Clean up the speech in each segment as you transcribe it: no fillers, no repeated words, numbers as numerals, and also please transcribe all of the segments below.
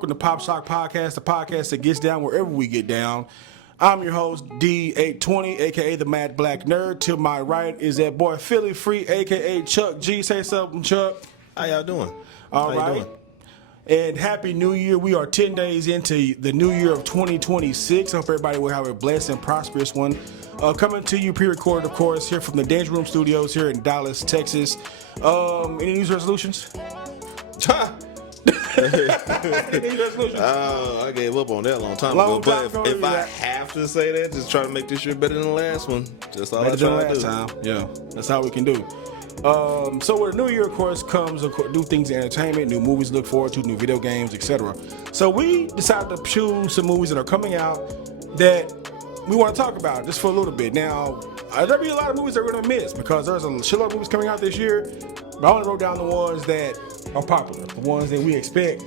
Welcome to Pop Shock Podcast, the podcast that gets down wherever we get down. I'm your host, D820, a.k.a. the Mad Black Nerd. To my right is that boy, Philly Free, a.k.a. Chuck G. Say something, Chuck. How y'all doing? All right. And Happy New Year. We are 10 days into the new year of 2026. I hope everybody will have a blessed and prosperous one. Coming to you pre-recorded, of course, here from the Danger Room Studios here in Dallas, Texas. Any news resolutions? I gave up on that a long time ago. But if I have to say that, just try to make this year better than the last one. Just all I try to do. Yeah, that's all we can do. So with the new year, of course, comes new things in entertainment, new movies to look forward to, new video games, etc. So we decided to choose some movies that are coming out that we want to talk about just for a little bit. Now, there'll be a lot of movies that we're going to miss because there's a shitload of movies coming out this year. But I only wrote down the ones that are popular, the ones that we expect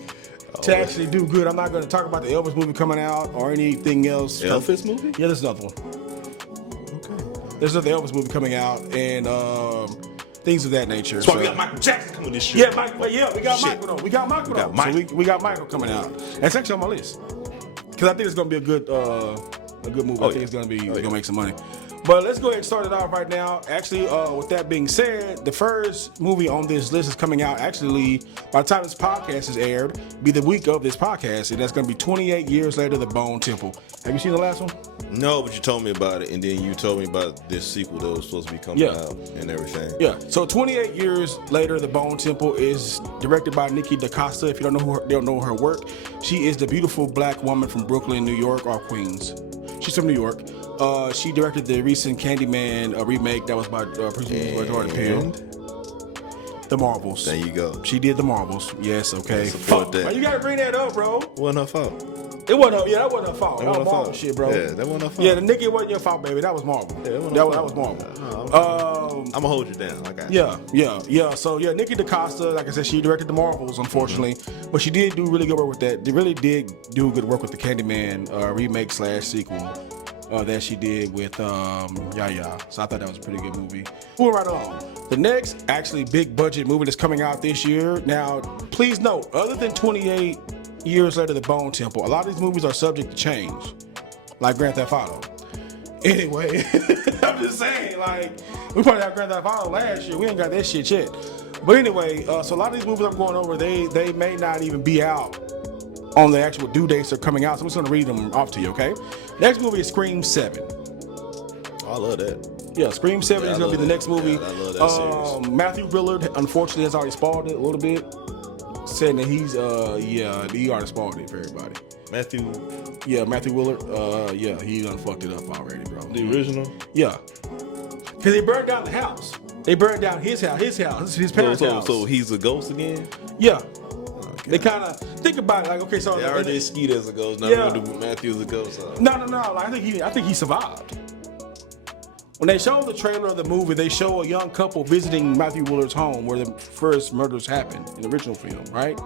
to actually do good. I'm not going to talk about the Elvis movie coming out or anything else. Elvis movie? Yeah, there's another one. Okay. There's another Elvis movie coming out and things of that nature. So we got Michael Jackson coming this year. We got Michael though. We got Michael though. So we got Michael coming out. That's actually on my list because I think it's going to be a good movie. I think it's going to be going to make some money. But let's go ahead and start it off right now. Actually, with that being said, the first movie on this list is coming out actually by the time this podcast is aired, be the week of this podcast, and that's going to be 28 Years Later, The Bone Temple. Have you seen the last one? No, but you told me about it, and then you told me about this sequel that was supposed to be coming out and everything. Yeah, so 28 Years Later, The Bone Temple is directed by Nikki DaCosta. If you don't know her work, she is the beautiful black woman from Brooklyn, New York, or Queens. She's from New York. She directed the recent Candyman remake that was by Jordan Peele. The Marvels. There you go. She did The Marvels. Yes, okay. Support that. Why you gotta bring that up, bro? Wasn't her fault. It wasn't. That wasn't her fault. That was Marvel shit, bro. Yeah, that wasn't her fault. Yeah, the nigga, it wasn't your fault, baby. That was Marvel. Yeah, that was Marvel. I'm gonna hold you down. I got you. Yeah. So Nikki DaCosta, like I said, she directed The Marvels, unfortunately, but she did do really good work with that. They really did do good work with the Candyman remake / sequel. That she did with Yaya. So I thought that was a pretty good movie. Moving right along. The next actually big budget movie that's coming out this year. Now, please note, other than 28 Years Later, The Bone Temple, a lot of these movies are subject to change. Like Grand Theft Auto. Anyway, I'm just saying, like, we probably had Grand Theft Auto last year. We ain't got that shit yet. But anyway, so a lot of these movies I'm going over, they may not even be out on the actual due dates they're coming out. So I'm just going to read them off to you, okay? Next movie is Scream 7. Oh, I love that. Yeah, Scream 7 is going to be the next movie. Yeah, I love that series. Matthew Lillard, unfortunately, has already spoiled it a little bit. Saying that he's, he already spoiled it for everybody. Matthew Willard, he done fucked it up already, bro. The original? Yeah. Because they burned down the house. They burned down his house, his parents' house. So he's a ghost again? Yeah. They kind of think about it, like, okay, so they already did Skeet as a ghost. Now we're gonna do Matthew as a ghost. No. Like, I think he survived. When they show the trailer of the movie, they show a young couple visiting Matthew Willard's home where the first murders happened in the original film, right?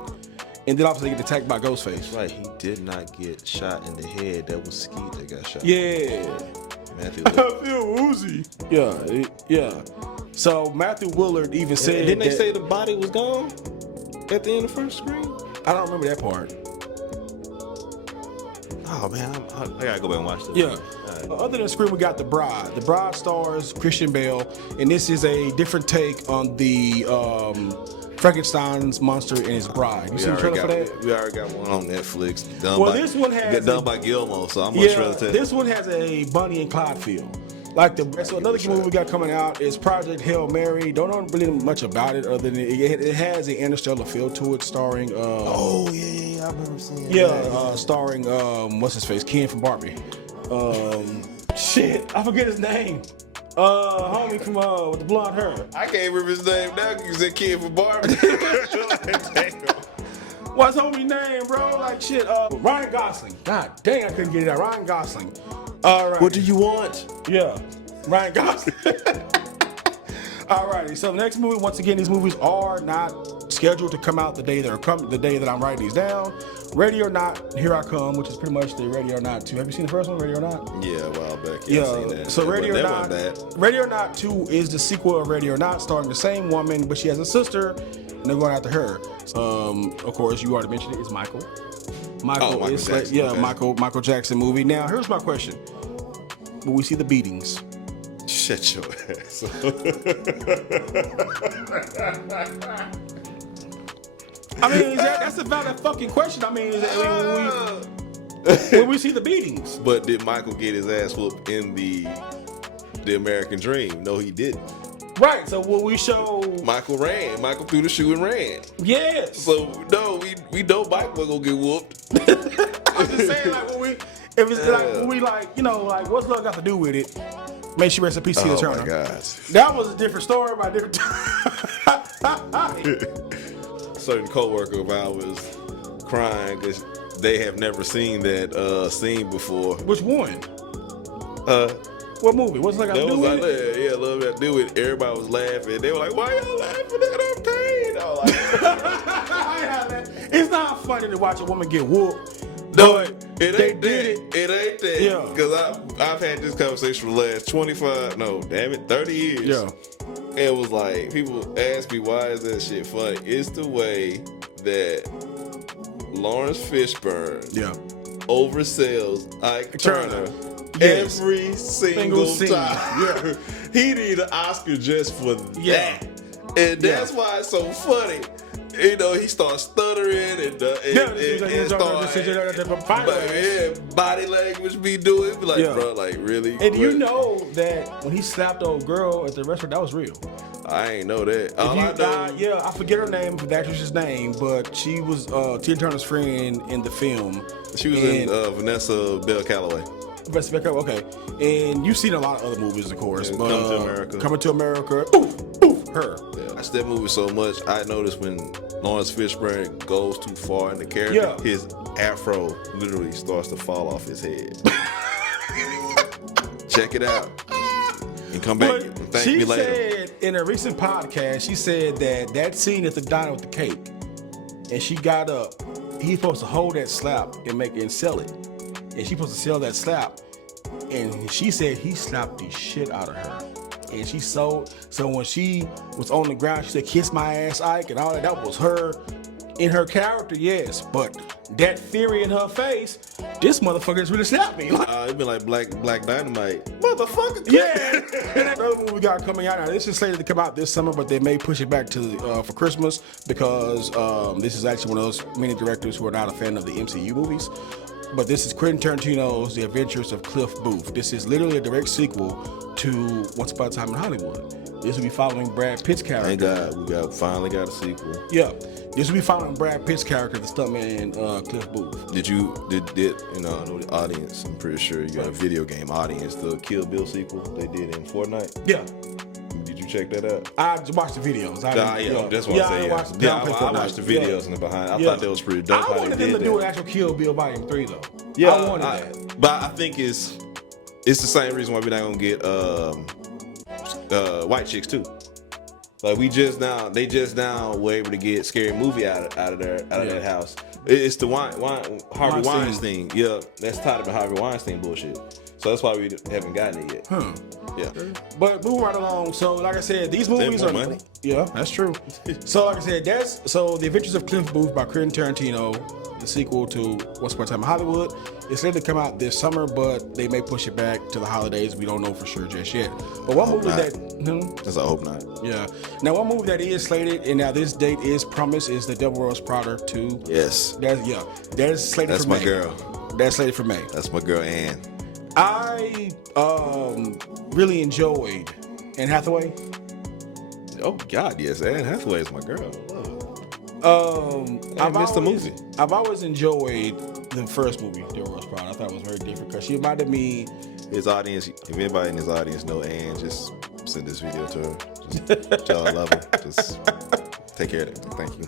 And then obviously they get attacked by Ghostface. Right, he did not get shot in the head. That was Skeet that got shot. Yeah. Matthew I feel woozy. Yeah. So Matthew Willard even said, didn't they say the body was gone at the end of the first Scream? I don't remember that part. Oh man, I gotta go back and watch this. Yeah. Right. Other than Scream, we got The Bride. The Bride stars Christian Bale, and this is a different take on the Frankenstein's monster and his bride. You see the trailer for that? We already got one on Netflix. This one has done by Gilmore, so I'm much rather take. This one has a Bonnie and Clyde feel. So another movie we got coming out is Project Hail Mary. Don't know really much about it other than it has an interstellar feel to it, starring. I remember seeing. Yeah, starring what's his face, Ken from Barbie. Shit, I forget his name. Homie from with the blonde hair. I can't remember his name now because you said Ken from Barbie. What's homie name, bro? Like shit. Ryan Gosling. God dang, I couldn't get it out. Ryan Gosling. All right. What do you want? Yeah, Ryan Gosling. Alrighty, so the next movie, once again, these movies are not scheduled to come out the day that I'm writing these down. Ready or Not, Here I Come, which is pretty much the Ready or Not 2. Have you seen the first one, Ready or Not? Yeah, a while back. Yeah, I've seen that. So Ready or Not 2 is the sequel of Ready or Not, starring the same woman, but she has a sister, and they're going after her. Of course, you already mentioned it, it's Michael. Michael Jackson. Yeah, Okay. Michael Jackson movie. Now, here's my question: will we see the beatings? Shut your ass up. I mean, that's a valid fucking question. I mean, will we see the beatings? But did Michael get his ass whooped in the American Dream? No, he didn't. Right. So will we show Michael ran. Michael threw the shoe and ran. Yes. So no, we know Michael was gonna get whooped. I'm just saying, like, when we like, you know, like, what's love got to do with it? May she rest in peace, Tina Turner. Oh my gosh. That was a different story by a different Certain coworker of ours was crying because they have never seen that scene before. Which one? What movie? What's like got to do with it? Yeah, love got to do with it. Everybody was laughing. They were like, "Why y'all laughing at Octane?" I was like, it's not funny to watch a woman get whooped. no, it ain't they that. did it. It ain't that. Yeah. Because I've had this conversation for the last 30 years. Yeah. And it was like, people ask me, why is that shit funny? It's the way that Lawrence Fishburne oversells Ike Turner. Yes. Every single scene. time. Yeah. He need an Oscar just for Yeah. that. And that's why it's so funny. You know, he starts stuttering and body language be doing. Be like, bro, like, really? And you know that when he slapped the old girl at the restaurant, that was real. I ain't know that. I forget her name, the actress's name, but she was Tina Turner's friend in the film. She was in Vanessa Bell Calloway. Okay, and you've seen a lot of other movies, of course. Yeah, but, Coming to America. Her. Yeah, I watched that movie so much. I noticed when Lawrence Fishburne goes too far in the character, his afro literally starts to fall off his head. Check it out. And come back and thank me later. She said in a recent podcast, she said that scene at the diner with the cake, and she got up, he's supposed to hold that slap and sell it. And she's supposed to sell that slap. And she said he slapped the shit out of her. And she so when she was on the ground, she said, "Kiss my ass, Ike," and all that. That was her in her character, yes. But that theory in her face, this motherfucker is really slapped me. It'd be like Black Dynamite. Motherfucker. Yeah. And that other movie we got coming out now, this is slated to come out this summer, but they may push it back to for Christmas because this is actually one of those many directors who are not a fan of the MCU movies. But this is Quentin Tarantino's The Adventures of Cliff Booth. This is literally a direct sequel to Once Upon a Time in Hollywood. This will be following Brad Pitt's character. Thank God, we finally got a sequel. Yeah, this will be following Brad Pitt's character, the stuntman Cliff Booth. Did you know the audience? I'm pretty sure you got a video game audience. The Kill Bill sequel they did in Fortnite. Yeah. Did you check that out? I watched the videos. That's what I say. I watched the videos in the behind. I thought that was pretty dope. I wanted them to do an actual Kill Bill Volume 3 though. Yeah, I wanted that. But I think it's the same reason why we're not gonna get White Chicks too. Like they just now were able to get Scary Movie out of that house. It's the Harvey Weinstein. Yeah, that's tied up in Harvey Weinstein bullshit. So that's why we haven't gotten it yet. Yeah. But moving right along. So like I said, these movies are money. Yeah, that's true. So like I said, The Adventures of Cliff Booth by Quentin Tarantino, the sequel to Once Upon a Time in Hollywood. It's slated to come out this summer, but they may push it back to the holidays. We don't know for sure just yet. But one movie I hope not. Yeah. Now one movie that is slated, and now this date is promised, is The Devil Wears Prada 2. Yes. That's slated for May. That's my girl. That's slated for May. That's my girl, Anne. I really enjoyed Anne Hathaway. Oh God, yes, Anne Hathaway is my girl. I've missed the movie. I've always enjoyed the first movie, Devil Wears Prada. I thought it was very different because she reminded me. His audience, if anybody in his audience know Anne, just send this video to her. Just tell her I love her. Just take care of it. Thank you.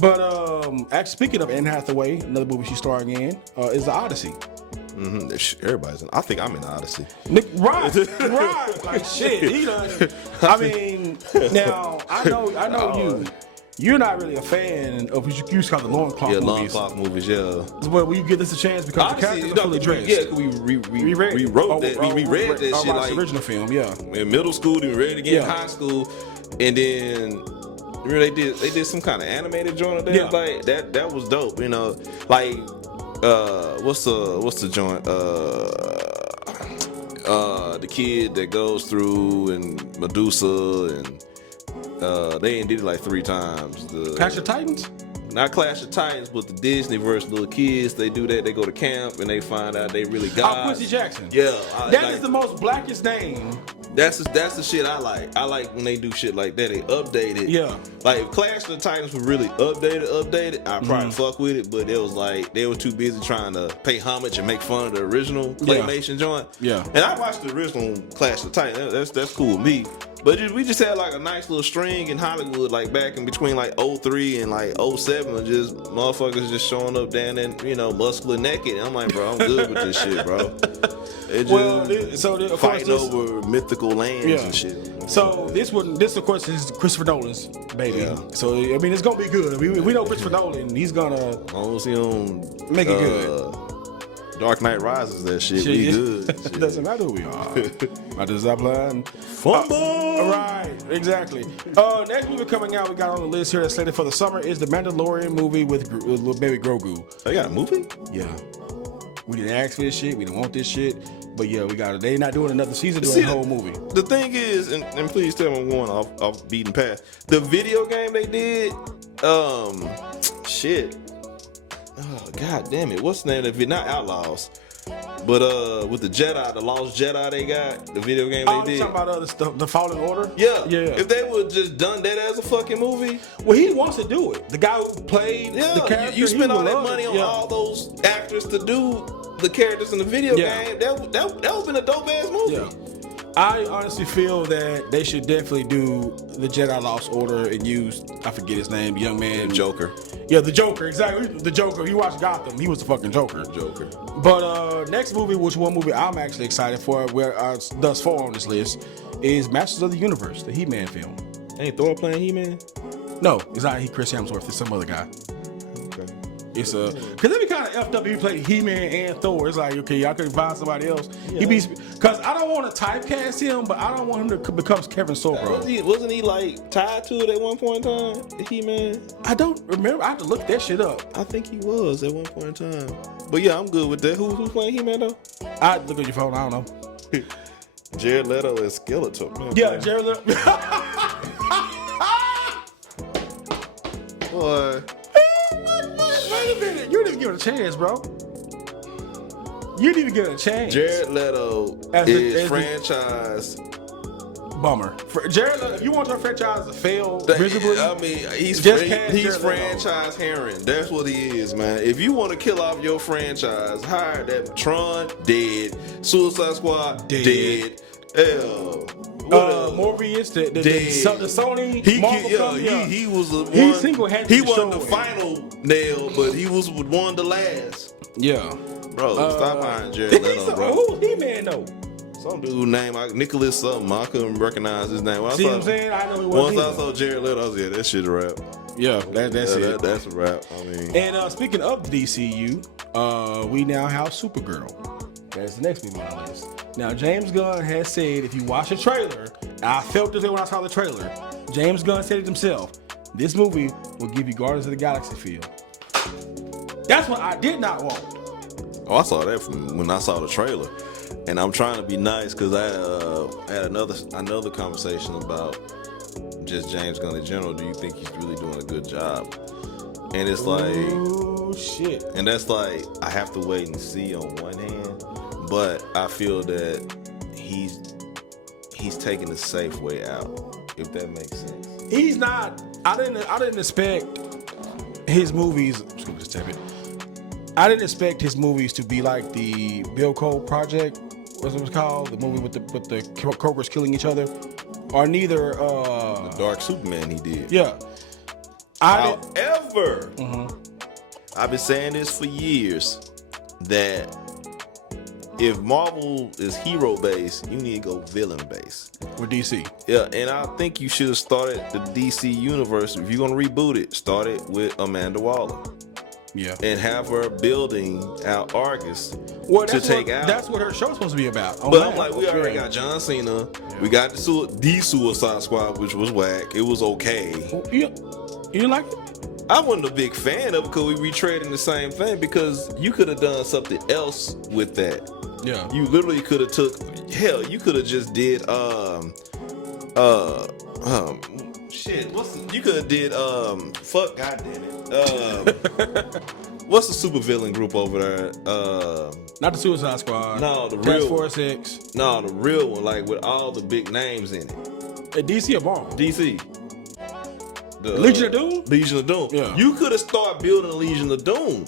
But actually, speaking of Anne Hathaway, another movie she's starring in is The Odyssey. Mm-hmm. Everybody's in. I think I'm in the Odyssey. Right. Like shit. I mean, now I know you. You're not really a fan of what you used to call the long clock movies. Yeah, long clock movies. Yeah. But will you give this a chance because the characters are fully dressed? Yeah, we rewrote that. We reread that shit like the original film. Yeah. In middle school, then we read it again in high school, and then Remember they did some kind of animated joint there. Yeah. Like that was dope. You know, like what's the joint? The kid that goes through and Medusa and they ain't did it like 3 times. Clash of Titans? Not Clash of Titans, but the Disney versus little kids. They do that. They go to camp and they find out they really got. Quincy Jackson. Yeah, that is the most blackest name. That's the shit I like. I like when they do shit like that. They update it. Yeah. Like if Clash of the Titans were really updated, I'd probably fuck with it. But it was like they were too busy trying to pay homage and make fun of the original claymation joint. Yeah. And I watched the original Clash of the Titans. That's cool with me. But we just had like a nice little string in Hollywood, like back in between like 03 and like 07, and just motherfuckers just showing up down and muscular naked. And I'm like, bro, I'm good with this shit, bro. Of fighting over mythical lands and shit. So this of course is Christopher Nolan's baby. Yeah. So I mean it's gonna be good. We know Christopher Nolan. He's gonna make it good. Dark Knight Rises, that shit. We good. It doesn't matter who we are. My design. Fumble. Right, exactly. Next movie coming out we got on the list here that's slated for the summer is the Mandalorian movie with baby Grogu. They got a movie? Yeah. We didn't ask for this shit. We didn't want this shit. But yeah, we got it. They not doing another season, doing a whole movie. The thing is, and please tell me I'm going off beaten path. The video game they did, shit. Oh, god damn it. What's the name of it? Not Outlaws. But with the Jedi, the Lost Jedi they got, the video game they did. Talking about other stuff, the Fallen Order? Yeah. Yeah. If they would just done that as a fucking movie. Well, he wants to do it. The guy who played the character. You spend all that money on all those actors to do the characters in the video game. That would have been a dope ass movie. Yeah. I honestly feel that they should definitely do the Jedi Lost Order and use, I forget his name, the young man. The Joker. Yeah, the Joker, exactly. The Joker. You watched Gotham. He was the fucking Joker. But next movie, one movie I'm actually excited for, thus far on this list, is Masters of the Universe, the He-Man film. Ain't Thor playing He-Man? No, it's not Chris Hemsworth. It's some other guy. Okay. It's because it'd be kind of effed up if you play He-Man and Thor. It's like, okay, y'all could find somebody else. Yeah. Because I don't want to typecast him, but I don't want him to become Kevin Sorbo. Wasn't he like tied to it at one point in time? He-Man? I don't remember. I have to look that shit up. I think he was at one point in time. But yeah, I'm good with that. Who's playing He-Man though? I look at your phone. I don't know. Jared Leto is Skeletor. Man, yeah, Jared Leto. Boy. Wait a minute. You didn't even give it a chance, bro. You didn't even give it a chance. Jared Leto is franchise. Bummer. Jared Leto, if you want your franchise to fail visibly, I mean, he's franchise herring. That's what he is, man. If you want to kill off your franchise, hire that. Tron, dead. Suicide Squad, dead. Morbius, the Sony. He was the one. He single-handedly He wasn't the final nail, but he was one of the last. Yeah, bro. Stop hiring Jared Leto, bro. Who's He-Man though? Some dude named Nicholas something. I couldn't recognize his name. See what I'm saying? I know he was. Once I saw Jared Leto, I was that shit's a rap. Yeah, that's it. That's a rap. I mean. And speaking of DCU, we now have Supergirl. That's the next movie on our list. Now, James Gunn has said, if you watch the trailer, I felt this way when I saw the trailer. James Gunn said it himself. This movie will give you Guardians of the Galaxy feel. That's what I did not want. Oh, I saw that from when I saw the trailer, and I'm trying to be nice because I had another conversation about just James Gunn in general. Do you think he's really doing a good job? And it's like, oh shit. And that's like, I have to wait and see on one hand, but I feel that he's taking the safe way out, if that makes sense. He's not. I didn't expect his movies. Just tap it. I didn't expect his movies to be like the Bill Cole Project. What's it was called? The movie with the cobras killing each other, or neither. The Dark Superman he did. Yeah. However, I've been saying this for years that if Marvel is hero based, you need to go villain based. With DC. Yeah, and I think you should have started the DC universe. If you're gonna reboot it, start it with Amanda Waller. Yeah. And have her building out Argus to take out. That's what her show's supposed to be about. But I'm like, we already got John Cena. We got the Suicide Squad, which was whack. It was okay. You didn't like it? I wasn't a big fan of it because we retreading the same thing, because you could have done something else with that. Yeah. You literally could have you could have just did you could have did fuck, goddamn it. What's the supervillain group over there? Not the Suicide Squad. No, the Task real Force X. No, the real one, like with all the big names in it. DC or Marvel? DC. The Legion of Doom? Legion of Doom. Yeah. You could have started building Legion of Doom.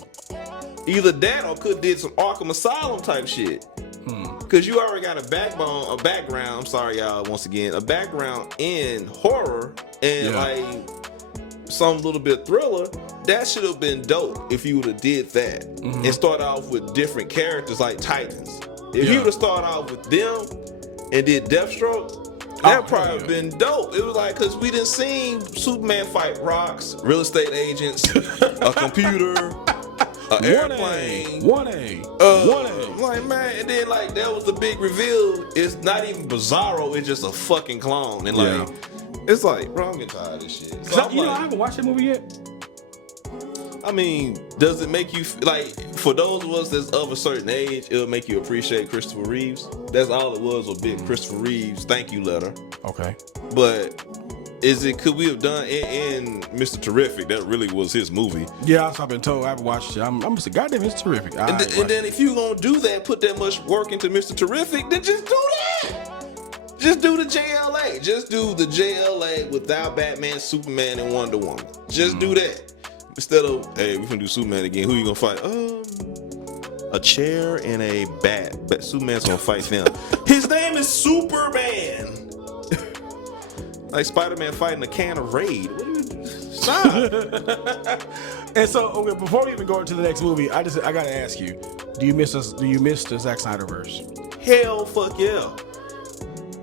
Either that or could have did some Arkham Asylum type shit. Because you already got a background, I'm sorry y'all, once again, a background in horror and like some little bit thriller. That should have been dope if you would have did that and start off with different characters like Titans. If you would have started off with them and did Deathstroke, that probably would have been dope. It was like, because we didn't see Superman fight rocks, real estate agents, a computer, an airplane. 1A. Like, man, and then like that was the big reveal. It's not even Bizarro, it's just a fucking clone. And like, it's like, bro, I'm getting tired of this shit. So I haven't watched that movie yet. I mean, does it make you like, for those of us that's of a certain age, it'll make you appreciate Christopher Reeves? That's all it was, a big Christopher Reeves thank you letter. Okay. But could we have done in Mr. Terrific? That really was his movie. Yeah, I've been told. I haven't watched it. I'm just goddamn, it's terrific. And then if you gonna do that, put that much work into Mr. Terrific, then just do that. Just do the JLA. Just do the JLA without Batman, Superman, and Wonder Woman. Just do that. Instead of, hey, we're gonna do Superman again. Who you gonna fight? A chair and a bat. But Superman's gonna fight them. His name is Superman. Like Spider-Man fighting a can of Raid. What are you? Stop. And so, okay, before we even go into the next movie, I gotta ask you: Do you miss the Zack Snyderverse? Hell, fuck yeah.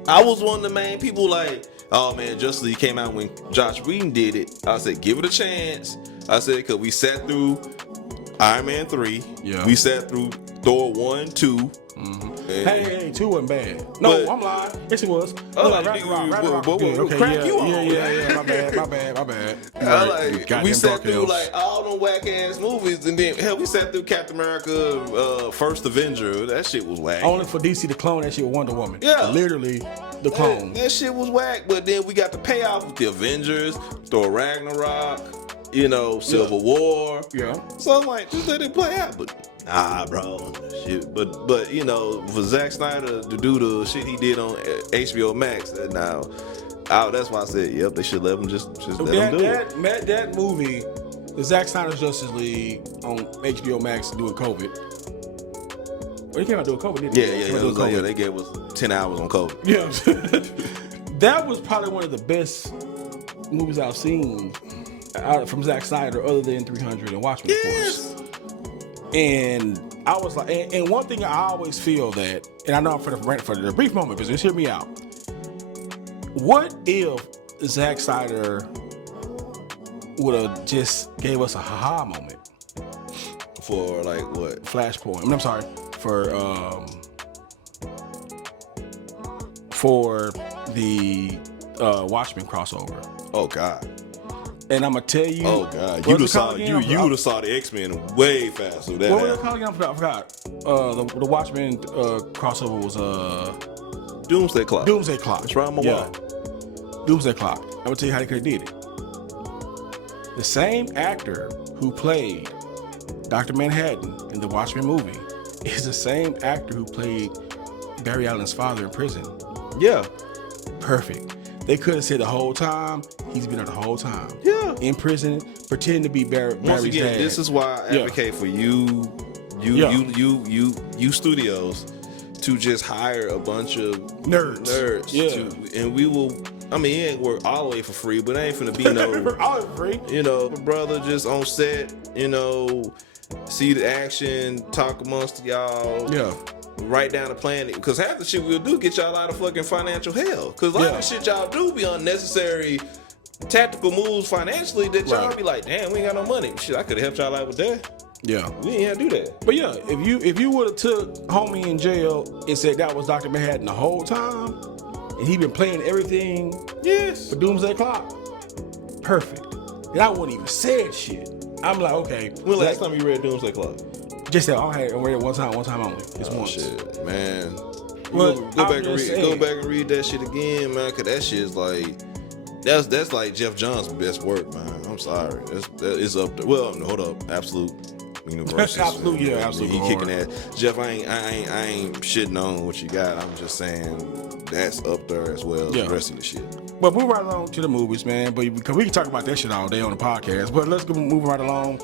I was one of the main people like, oh man, Justice League came out when Josh Whedon did it. I said, give it a chance. I said, because we sat through Iron Man 3. Yeah. We sat through Thor 1, 2. Hey, 2 wasn't bad. No, I'm lying. Yes, it was. Yeah. My bad. We sat through like all them whack ass movies, and then hell, we sat through Captain America, First Avenger. That shit was whack. Only for DC to clone that shit with Wonder Woman. Yeah, literally the clone. That shit was whack. But then we got the payoff with the Avengers, Thor Ragnarok. Civil War. Yeah. So I'm like, just let it play out. But nah, bro. Shit. But for Zack Snyder to do the shit he did on HBO Max, now, that's why I said, yep, they should let him just let him do it. That movie, the Zack Snyder's Justice League on HBO Max doing COVID. Well, he came out doing COVID, didn't he? Yeah. It was like, they gave us 10 hours on COVID. Yeah. That was probably one of the best movies I've seen from Zack Snyder, other than 300 and Watchmen, of course. And I was like, and one thing I always feel that, and I know for the brief moment, but just hear me out. What if Zack Snyder would have just gave us a haha moment for like what? Flashpoint. I'm sorry, for the Watchmen crossover. Oh God. And I'm gonna tell you. Oh God, you would have saw the X-Men way faster. What was it called again? I forgot. The Watchmen crossover was Doomsday Clock. Doomsday Clock. It's right on my wall. Doomsday Clock. I'm gonna tell you how they could have did it. The same actor who played Dr. Manhattan in the Watchmen movie is the same actor who played Barry Allen's father in prison. Yeah. Perfect. They could have said the whole time, he's been there the whole time. Yeah. In prison, pretending to be Barry's Once again, dad. this is why I advocate for you studios to just hire a bunch of nerds. Yeah. And we will, it ain't work all the way for free, but it ain't finna be no all free. Brother just on set, see the action, talk amongst y'all. Yeah. Write down a plan, because half the shit we'll do get y'all out of fucking financial hell. Because a lot of the shit y'all do be unnecessary tactical moves financially that y'all be like, damn, we ain't got no money. Shit, I could have helped y'all out with that. Yeah, we ain't have to do that. But yeah, if you would have took homie in jail and said that was Dr. Manhattan the whole time, and he been playing everything Yes. for Doomsday Clock. Perfect. And I wouldn't even said shit. I'm like, okay. When last time you read Doomsday Clock? Just that I read it one time only. It's once. Shit, man. Well, Go back and read that shit again, man. Cause that shit is like that's like Jeff Johns' best work, man. I'm sorry. That is up there. Well, no, hold up. Absolute Universe. Absolute, yeah, absolute. He kicking that. Jeff, I ain't shitting on what you got. I'm just saying that's up there as well as the rest of the shit. But moving right along to the movies, man. But because we can talk about that shit all day on the podcast. But let's go moving right along.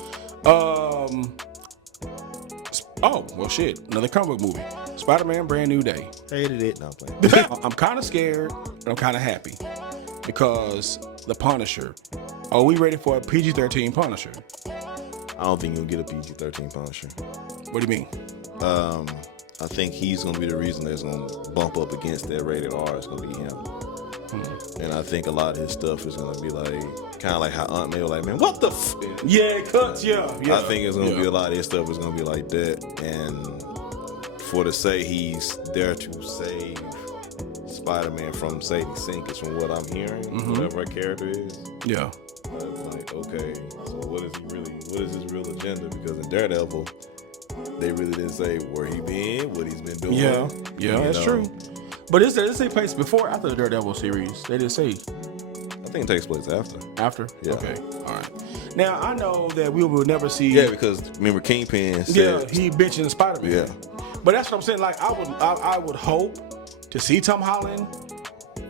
Oh, well, shit. Another comic book movie. Spider-Man Brand New Day. Hated it. No, I'm playing. I'm kind of scared, and I'm kind of happy. Because The Punisher. Are we ready for a PG-13 Punisher? I don't think you'll get a PG-13 Punisher. What do you mean? I think he's going to be the reason that's going to bump up against that rated R. It's going to be him. And I think a lot of his stuff is going to be like, kind of like how Aunt May was like, man, what the f? Yeah, it cuts, yeah. I think it's going to be a lot of his stuff is going to be like that. And for to say he's there to save Spider-Man from Sadie Sink is from what I'm hearing, whatever her character is. Yeah. I'm like, okay, so what is his real agenda? Because in Daredevil, they really didn't say where he been, what he's been doing. Yeah, that's true. But this take place before or after the Daredevil series? They didn't say. I think it takes place after. After? Yeah. Okay. All right. Now, I know that we will never see. Yeah, because remember Kingpin said. Yeah, he bitching Spider-Man. Yeah. But that's what I'm saying. Like, I would hope to see Tom Holland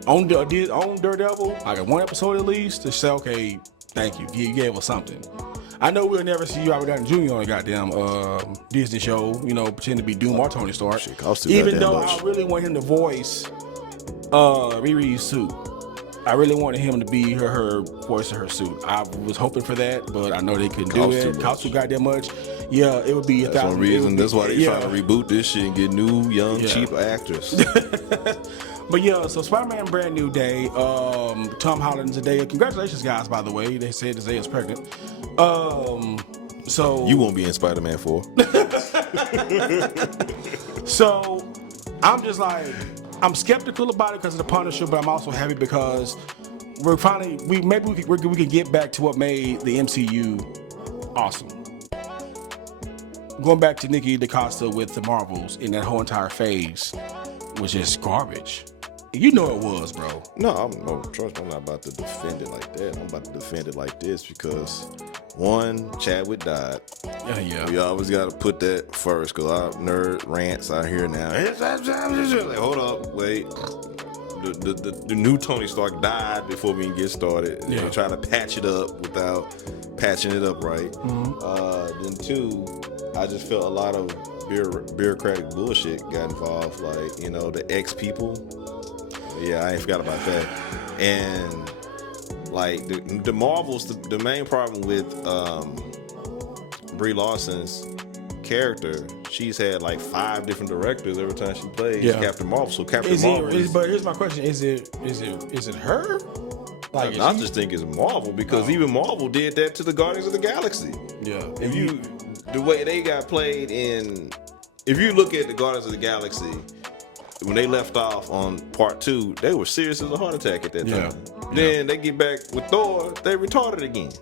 on Daredevil, like a one episode at least, to say, okay, thank you. You gave us something. I know we'll never see Robert Downey Jr. on a goddamn Disney show, pretend to be Doom or Tony Stark. Even though I really want him to voice Riri's suit. I really wanted him to be her voice of her suit. I was hoping for that, but I know they couldn't do it. Cost too goddamn much. Yeah, it would be that's one reason. That's why they trying to reboot this shit and get new, young, cheap actors. But yeah, so Spider-Man Brand New Day, Tom Holland and Zendaya. Congratulations, guys, by the way. They said Zendaya's pregnant. So you won't be in Spider-Man 4. So I'm just like, I'm skeptical about it because of the Punisher, but I'm also happy because we're finally we can get back to what made the MCU awesome. Going back to Nikki DaCosta with the Marvels in that whole entire phase was just garbage. You know it was, bro. No, trust me, I'm not about to defend it like that. I'm about to defend it like this because, one, Chadwick died. Yeah. We always got to put that first because our nerd rants out here now. Like, hold up, wait. The new Tony Stark died before we can get started. Yeah. They're trying to patch it up without patching it up right. Then two, I just felt a lot of bureaucratic bullshit got involved. Like, the ex people. Yeah, I ain't forgot about that. And like the Marvels, the main problem with Brie Larson's character, she's had like 5 different directors every time she plays Captain Marvel. So Captain Marvel. But here's my question: Is it her? Like, I just think it's Marvel because even Marvel did that to the Guardians of the Galaxy. Yeah. The way they got played in, if you look at the Guardians of the Galaxy. When they left off on part 2, they were serious as a heart attack at that time. Then they get back with Thor, they retarded again.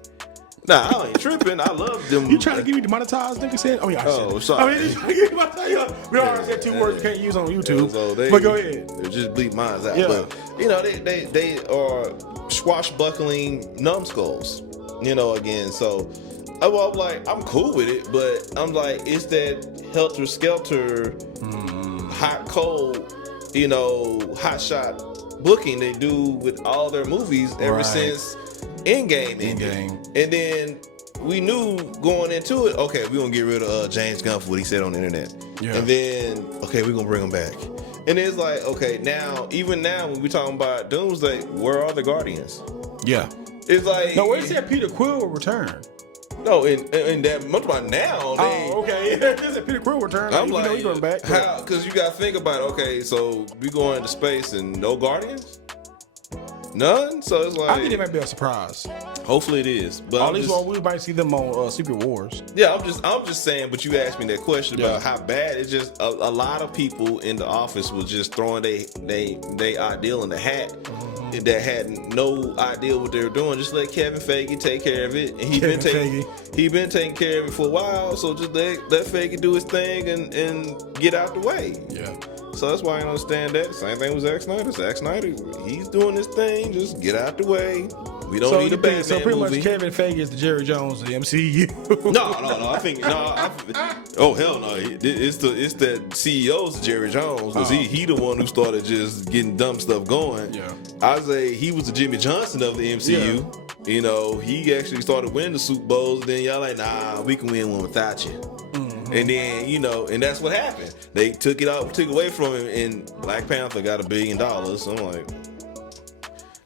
Nah, I ain't tripping. I love them. You trying to give me demonetized? Nigga said. Oh yeah. Sorry. You trying to give me demonetized? We already said 2 words you can't use on YouTube. So but go ahead. They just bleep mine out. Yeah. But they are swashbuckling numbskulls. Again. So I'm like, I'm cool with it, but I'm like, it's that helter skelter. Hot cold, hot shot booking they do with all their movies ever since Endgame. And then we knew going into it, okay, we're gonna get rid of James Gunn for what he said on the internet. Yeah. And then, okay, we're gonna bring him back. And it's like, okay, even now when we're talking about Doomsday, where are the Guardians? Yeah. It's like, no, it said Peter Quill will return. No, in that much about now. Okay. There's a Peter Quill return. I'm like, he's going back. How? Because you got to think about it. Okay, so we going into space and no Guardians? None. So it's like I think it might be a surprise. hopefully it is. But At least we might see them on Secret Wars. yeah, I'm just saying. But you asked me that question about how bad. It's just a lot of people in the office was just throwing they ideal in the hat. That had no idea what they were doing. Just let Kevin Feige take care of it, and he been taking care of it for a while. So just let Feige do his thing and get out the way. Yeah. So that's why I understand that. Same thing with Zack Snyder. Zack Snyder, he's doing his thing. Just get out the way. We don't need a Batman movie. So pretty much Kevin Feige is the Jerry Jones of the MCU. No. I think oh hell no. It's the CEO's Jerry Jones because he the one who started just getting dumb stuff going. Yeah. I say he was the Jimmy Johnson of the MCU. Yeah. You know, he actually started winning the Super Bowls. And then y'all like, nah, we can win one without you. And then, and that's what happened. They took away from him, and Black Panther got $1 billion. So I'm like,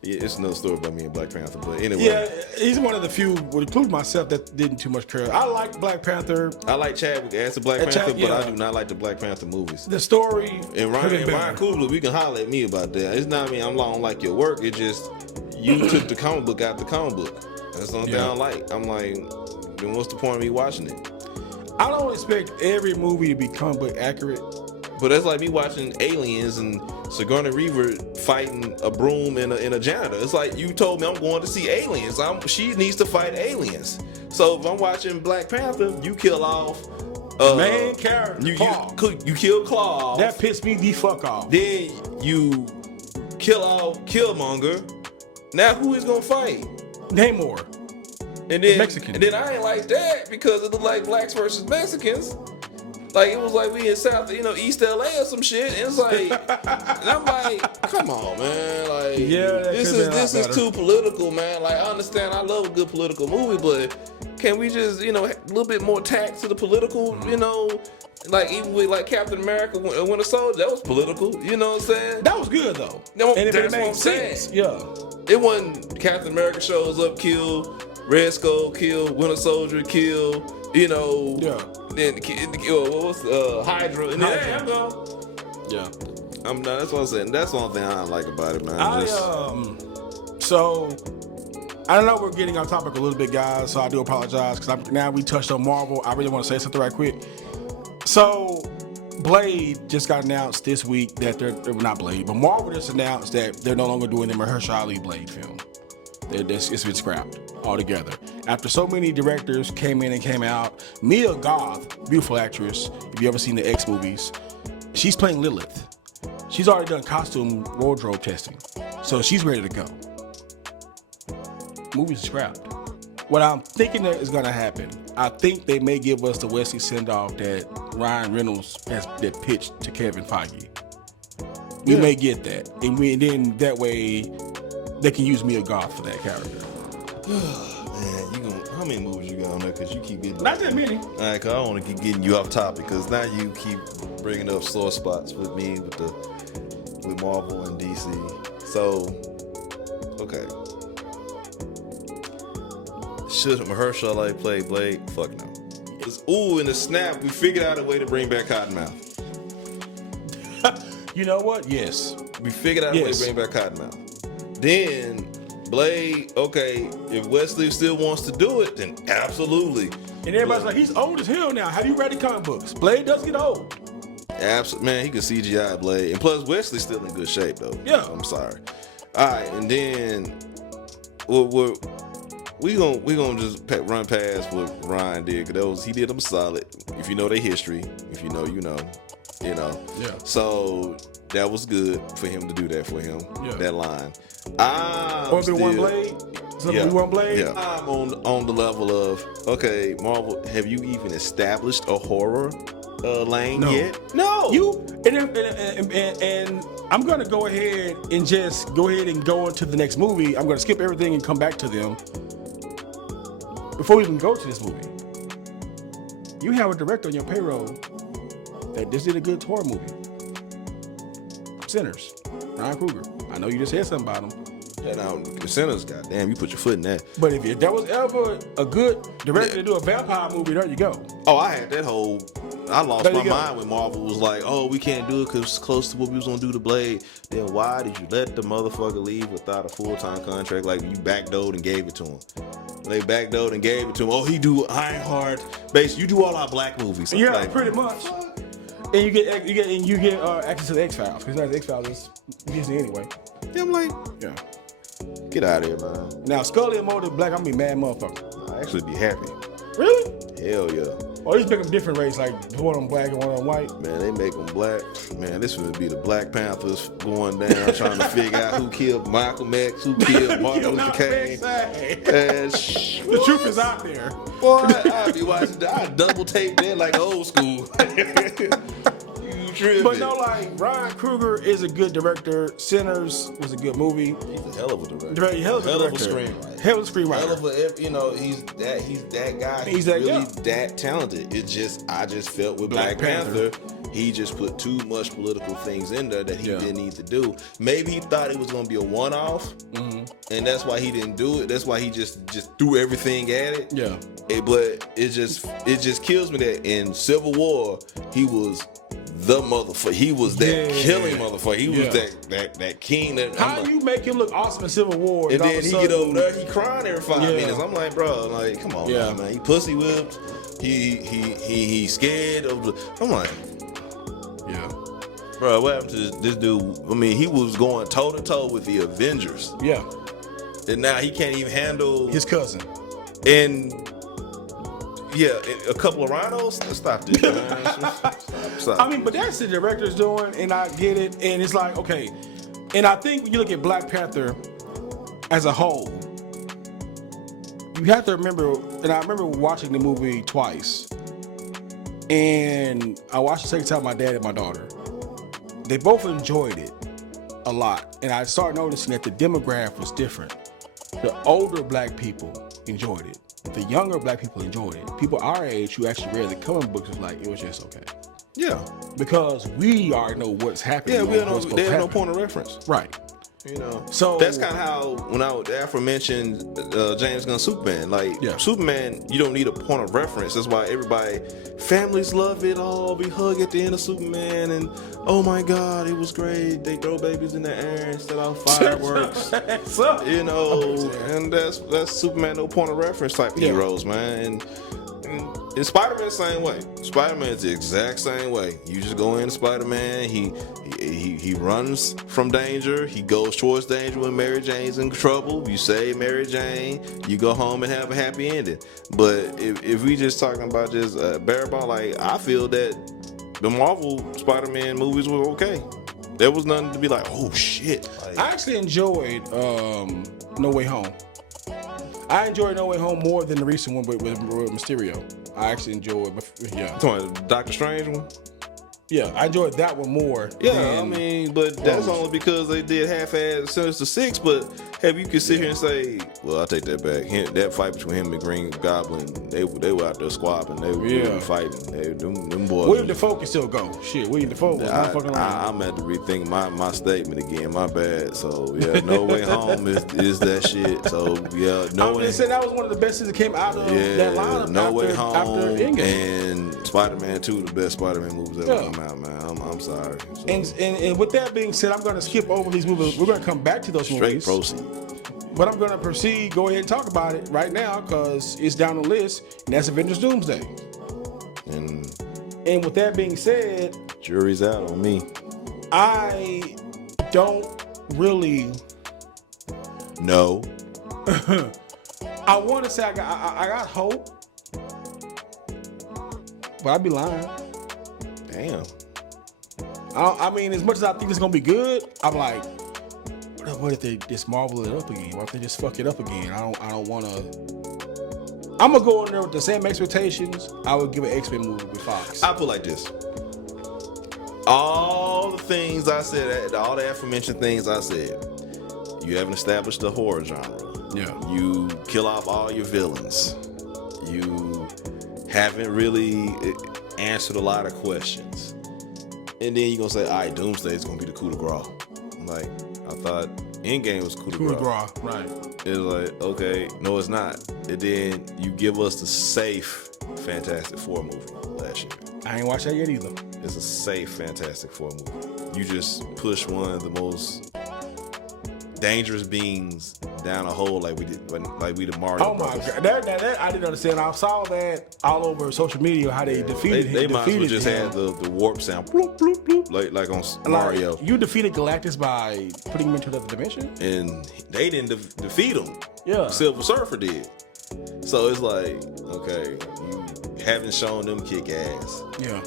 yeah, it's another story about me and Black Panther. But anyway. Yeah, he's one of the few, would include myself, that didn't too much care. I like Black Panther. I like Chadwick as the Black Panther, but I do not like the Black Panther movies. The story. And Ryan Coogler, we can holler at me about that. It's not me, I don't like your work. It's just, you took the comic book out the comic book. That's the only thing I don't like. I'm like, then what's the point of me watching it? I don't expect every movie to be comic book accurate. But that's like me watching Aliens and Sigourney Weaver fighting a broom and a janitor. It's like you told me I'm going to see aliens. She needs to fight aliens. So if I'm watching Black Panther, you kill off main character. You kill Claw. That pissed me the fuck off. Then you kill off Killmonger. Now who is gonna fight? Namor. And then Mexican. And then I ain't like that because it looked like blacks versus Mexicans. Like it was like we in South, East LA or some shit. And it's like, and I'm like, come on, man. Like, this is too political, man. Like I understand, I love a good political movie, but can we just, a little bit more tact to the political, Like even with like Captain America, Winter Soldier, that was political. You know what I'm saying? That was good though. No, and that's what I'm saying. Yeah. It wasn't Captain America shows up, kill Red Skull, kill Winter Soldier, kill. Yeah. Then what's Hydra? And then, hey, I'm gone. Yeah. I'm done. That's what I'm saying. That's the only thing I don't like about it, man. So I know we're getting off topic a little bit, guys. So I do apologize because now we touched on Marvel. I really want to say something right quick. So Blade just got announced this week that they're not Blade, but Marvel just announced that they're no longer doing the Mahershala Ali Blade film. It's been scrapped altogether. After so many directors came in and came out, Mia Goth, beautiful actress, if you ever seen the X movies, she's playing Lilith. She's already done costume wardrobe testing, so she's ready to go. Movie's scrapped. What I'm thinking that is going to happen, I think they may give us the Wesley send-off that Ryan Reynolds has that pitched to Kevin Feige. We may get that, and then that way they can use Mia Goth for that character. Man, how many movies you got on there? Because you keep getting not that many. All right, because I don't want to keep getting you off topic. Because now you keep bringing up sore spots with me with Marvel and DC. So, okay, should Mahershala Ali play Blade? Fuck no. In the snap, we figured out a way to bring back Cottonmouth. You know what? Yes. We figured out a way to bring back Cottonmouth. Then Blade, okay, if Wesley still wants to do it, then absolutely. And everybody's like, he's old as hell now. Have you read the comic books? Blade does get old. Absolutely, man, he could CGI Blade. And plus, Wesley's still in good shape, though. Yeah. I'm sorry. All right, and then we gonna just run past what Ryan did, because he did them solid. If you know their history, if you know, you know. Yeah. So that was good for him to do that for him. Yeah. That line. One Blade? We want Blade? Yeah. I'm on the level of, okay, Marvel, have you even established a horror lane yet? No. And I'm going to go ahead and just go into the next movie. I'm going to skip everything and come back to them. Before we even go to this movie, you have a director on your payroll that just did a good horror movie. Sinners. Ryan Coogler. I know you just said something about him. And now Sinners, goddamn, you put your foot in that. But if there was ever a good director to do a vampire movie, there you go. Oh, I had that whole. I lost my go. mind when Marvel was like, "Oh, we can't do it because it's close to what we was gonna do to Blade." Then why did you let the motherfucker leave without a full-time contract? Like you backdoored and gave it to him. They backdoored and gave it to him. Oh, he do Ironheart. Basically, you do all our black movies. Yeah, like, pretty much. And you get access to the X-Files because the X-Files is Disney anyway. Yeah, I'm like, Yeah. get out of here, man. Now Scully and Mulder Black, I'm gonna be mad, motherfucker. I actually be happy. Really? Hell yeah. Or at least make them different race, like one of them black and one of them white. Man, they make them black. Man, this would be the Black Panthers going down trying to figure out who killed Malcolm X, who killed Martin Luther King. The truth is out there. Boy, I'd be watching that. I'd double tape that like old school. You tripping. But no, like Ryan Coogler is a good director. Sinners was a good movie. He's a hell of a director. Hell of a screenwriter. Hell of a screenwriter. Hell of a, you know, he's that guy. He's that really guy. that talented. I just felt with Black Panther, he just put too much political things in there that he didn't need to do. Maybe he thought it was going to be a one-off, and that's why he didn't do it. That's why he just threw everything at it. Yeah. But it just kills me that in Civil War he was the motherfucker. He was that killing motherfucker. He was that king. That How you make him look awesome in Civil War? And then he get over there, he crying every 5 minutes. I'm like, bro, like, come on, man. He pussy whipped. He scared of the. I'm like, bro, what happened to this dude? I mean, he was going toe to toe with the Avengers. Yeah. And now he can't even handle his cousin. And a couple of rhinos. Let's stop this, man. Stop. I mean, but that's the director's doing, and I get it. And it's like, okay. And I think when you look at Black Panther as a whole, you have to remember, and I remember watching the movie twice. And I watched the second time with my dad and my daughter. They both enjoyed it a lot. And I started noticing that the demographic was different. The older black people enjoyed it. The younger black people enjoyed it. People our age who actually read the comic books was like, it was just okay. Yeah. Because we already know what's happening. Yeah, they have no point of reference. Right. You know, so that's kind of how when I aforementioned James Gunn Superman, like Superman, you don't need a point of reference. That's why families love it. Oh, we hug at the end of Superman, and oh my God, it was great. They throw babies in the air and set off fireworks. You know, and that's Superman, no point of reference type of heroes, man. And Spider-Man, same way. Spider-Man's the exact same way. You just go into Spider-Man. He runs from danger. He goes towards danger when Mary Jane's in trouble. You save Mary Jane. You go home and have a happy ending. But if we just talking about just bare bone, like I feel that the Marvel Spider-Man movies were okay. There was nothing to be like, oh shit. Like, I actually enjoyed No Way Home. I enjoyed No Way Home more than the recent one with Mysterio. I actually enjoyed, Doctor Strange one? Yeah, I enjoyed that one more. Yeah, I mean, but that's only because they did half-ass Sinister Six. But have you could sit here and say, well, I'll take that back. That fight between him and Green Goblin, they were out there squabbling. They were really fighting. Them boys. William Dafoe can still go. Shit, William Dafoe was not fucking around. I'm at to rethink my statement again. My bad. So yeah, No Way Home is that shit. So yeah, No Way. Said that was one of the best things that came out of that lineup. No Way Home after Endgame. And Spider-Man 2, the best Spider-Man movies ever come out, man. I'm sorry. So. And with that being said, I'm going to skip over these movies. We're going to come back to those movies. Proceed. But I'm going to proceed, go ahead and talk about it right now because it's down the list, and that's Avengers Doomsday. And with that being said, jury's out on me. I don't really know. I want to say I got hope, but I'd be lying. Damn. I mean, as much as I think it's gonna be good, I'm like, what if they just marvel it up again? What if they just fuck it up again? I don't want to. I'm gonna go in there with the same expectations I would give an X-Men movie with Fox. I put like this: all the things I said, all the aforementioned things I said, you haven't established the horror genre. Yeah. You kill off all your villains. You haven't really answered a lot of questions. And then you're going to say, all right, Doomsday is going to be the coup de grace. Like, I thought Endgame was coup de Coup de grace. grace, right? It's like, okay, no, it's not. And then you give us the safe Fantastic Four movie last year. I ain't watched that yet either. It's a safe Fantastic Four movie. You just push one of the most dangerous beings down a hole like we did Mario. Oh my God, that I didn't understand. I saw that all over social media how they defeated him. They might as well just had the warp sound, bloop, bloop, bloop, like on Mario. Like, you defeated Galactus by putting him into another dimension, and they didn't defeat him. Yeah, Silver Surfer did. So it's like, okay, you haven't shown them kick ass. Yeah,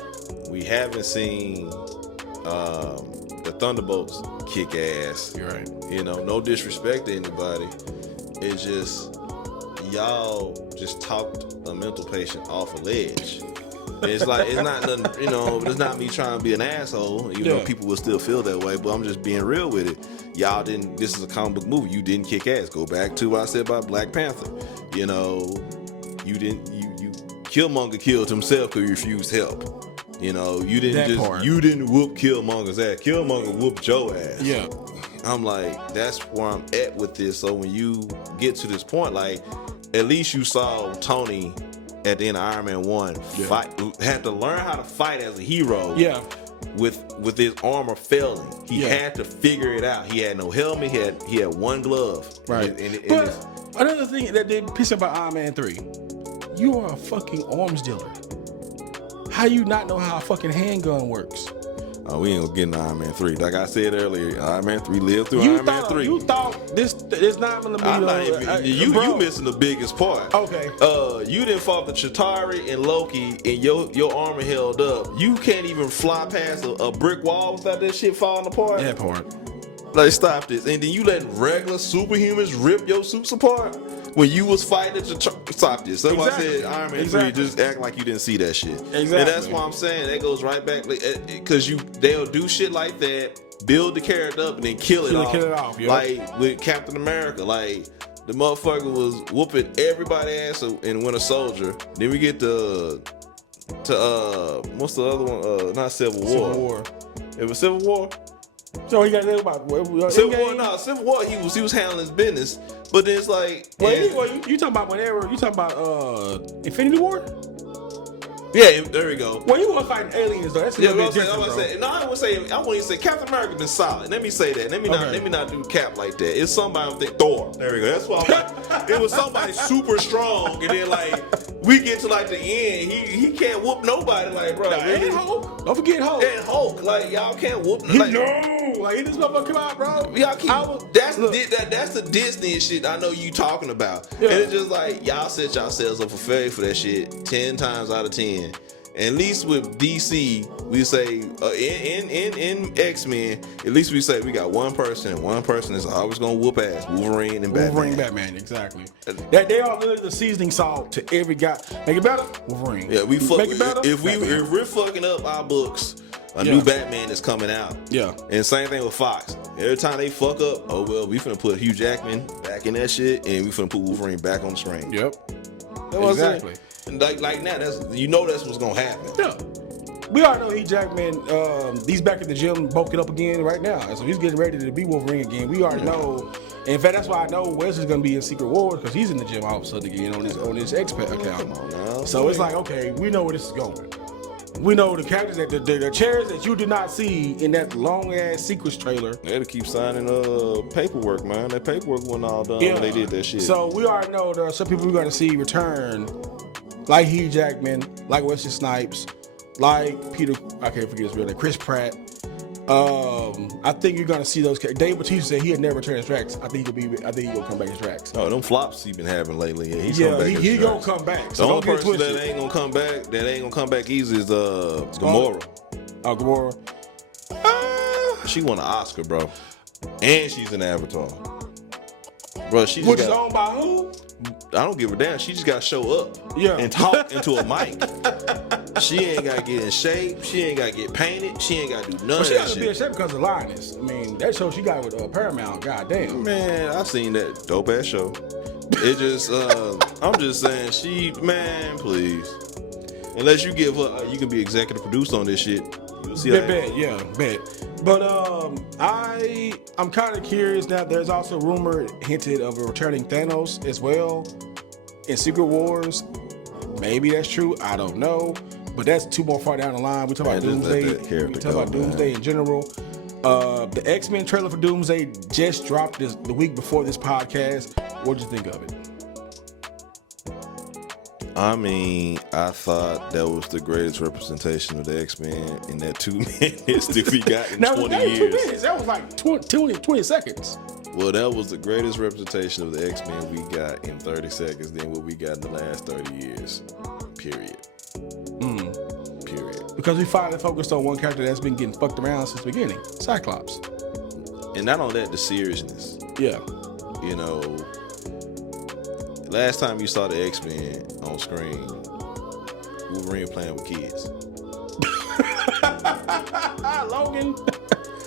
we haven't seen the Thunderbolts kick ass. You're right. You know, no disrespect to anybody. It's just y'all just talked a mental patient off a ledge. It's like, it's not nothing, you know, it's not me trying to be an asshole. You know, people will still feel that way, but I'm just being real with it. Y'all didn't, this is a comic book movie. You didn't kick ass. Go back to what I said about Black Panther. You know, you Killmonger killed himself because he refused help. You know, you didn't whoop Killmonger's ass. Killmonger whooped your ass. Yeah. I'm like, that's where I'm at with this. So when you get to this point, like, at least you saw Tony at the end of Iron Man 1 fight, had to learn how to fight as a hero. Yeah. With his armor failing. He had to figure it out. He had no helmet, he had one glove. Right. But another thing that did piss about Iron Man 3, you are a fucking arms dealer. How you not know how a fucking handgun works? We ain't gonna get in Iron Man 3. Like I said earlier, Iron Man 3 lived through Iron Man 3. You thought this 9mm. You missing the biggest part. Okay. You didn't fought the Chitauri and Loki, and your armor held up. You can't even fly past a brick wall without that shit falling apart. That part. Like, stop this. And then you let regular superhumans rip your suits apart when you was fighting stop this. That's why I said Iron Man 3, just act like you didn't see that shit. Exactly. And that's why I'm saying that goes right back, because they'll do shit like that, build the character up, and then kill it off. Yep. Like with Captain America, like the motherfucker was whooping everybody ass in Winter Soldier. Then we get to what's the other one? Not Civil War. It was Civil War. So he got that about Civil War. He was handling his business, but then it's like, you talking about whenever you talking about Infinity War? Yeah, there we go. Well, you want to fight aliens though? That's a little bit different, I want you to say Captain America been solid. Let me say that. Let me not do Cap like that. It's somebody I'm thinking Thor. There we go. That's why I'm like, it was somebody super strong, and then like we get to like the end, he can't whoop nobody. Like, bro, really? And Hulk. Don't forget Hulk. And Hulk, like y'all can't whoop. Like, like this motherfucker come out, bro. Y'all keep. That's the Disney shit I know you talking about. Yeah. And it's just like y'all set yourselves up for failure for that shit 10 times out of 10. At least with DC, we say in X-Men, at least we say we got one person, and one person is always gonna whoop ass. Wolverine and Batman, exactly. That they are literally the seasoning salt to every guy. Make it better, Wolverine. Yeah, we fuck. Make it better. If we're fucking up our books, a new Batman is coming out. Yeah. And same thing with Fox. Every time they fuck up, oh well, we finna put Hugh Jackman back in that shit, and we finna put Wolverine back on the screen. Yep. Exactly. And like now, that's what's gonna happen. Yeah. We already know Hugh Jackman. He's back at the gym, bulking up again right now, so he's getting ready to be Wolverine again. We already know. And in fact, that's why I know Wesley's gonna be in Secret Wars because he's in the gym all of a sudden again on his X-Pac account. So it's like, okay, we know where this is going. We know the characters that the chairs that you did not see in that long ass sequence trailer. They had to keep signing paperwork, man. That paperwork wasn't all done when they did that shit. So we already know there are some people we're gonna see return, like Hugh Jackman, like Wesley Snipes, like Peter. I can't forget his real name, Chris Pratt. I think you're gonna see those. Dave Bautista said he'd never return as Drax. I think he'll come back as Drax. Oh, them flops he's been having lately. Yeah, he gonna come back. So the only person that ain't gonna come back easy is Gamora. Oh, Gamora. She won an Oscar, bro, and she's an Avatar. Bro, she which is owned by who? I don't give a damn. She just gotta show up and talk into a mic. She ain't gotta get in shape. She ain't gotta get painted. She ain't gotta do none of that shit. She gotta be in shape because of Lioness. I mean, that show she got with Paramount, goddamn. Man, I've seen that dope ass show. It just, I'm just saying, please. Unless you give her, you can be executive producer on this shit. We'll see. Bet. But I'm kind of curious now. There's also rumor hinted of a returning Thanos as well in Secret Wars. Maybe that's true. I don't know. But that's too more far down the line. We talk about Doomsday. We talk about Doomsday in general. The X-Men trailer for Doomsday just dropped the week before this podcast. What'd you think of it? I mean, I thought that was the greatest representation of the X-Men in that 2 minutes that we got in 20 years. 2 minutes. That was like 20 seconds. Well, that was the greatest representation of the X-Men we got in 30 seconds than what we got in the last 30 years. Period. Period. Because we finally focused on one character that's been getting fucked around since the beginning, Cyclops. And not only that, the seriousness. Yeah. You know, last time you saw the X-Men on screen, Wolverine playing with kids. Logan.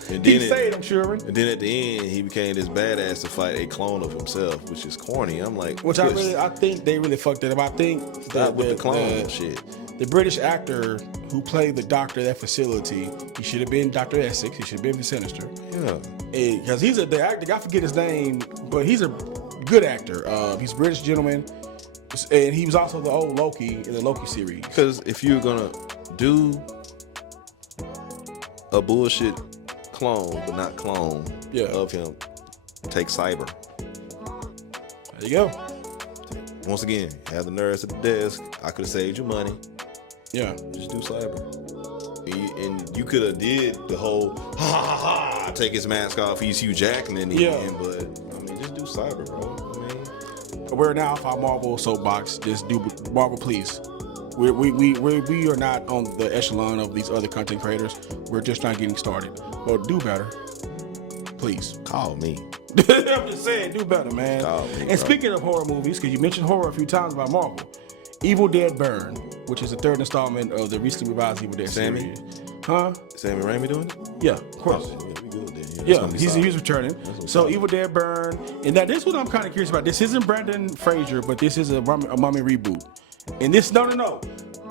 And He said, I'm sure. And then at the end, he became this badass to fight a clone of himself, which is corny. I'm like, I think they really fucked it up. I think that with the clone shit. The British actor who played the doctor at that facility, he should have been Dr. Essex. He should have been Sinister. Yeah. Because he's the actor, I forget his name, but he's a good actor. He's a British gentleman. And he was also the old Loki in the Loki series. Because if you're going to do a bullshit clone, but not clone of him, take Cyber. There you go. Once again, have the nurse at the desk. I could have saved you money. Yeah. Just do Cyber. And you could have did the whole take his mask off, he's Hugh Jackman in the end, but I mean, just do Cyber, bro. I mean, we're now off our Marvel soapbox. Just do Marvel, please. We are not on the echelon of these other content creators. We're just not getting started. Well, do better, please. Call me. I'm just saying, do better, man. Call me, and speaking of horror movies, because you mentioned horror a few times about Marvel, Evil Dead Burn, which is the third installment of the recently revised Evil Dead series. Sammy Raimi doing it? Yeah, of course. Oh, yeah, we good then. Yeah, he's returning. So Evil Dead Burn, and now this one I'm kind of curious about. This isn't Brendan Fraser, but this is a Mummy reboot. And this no,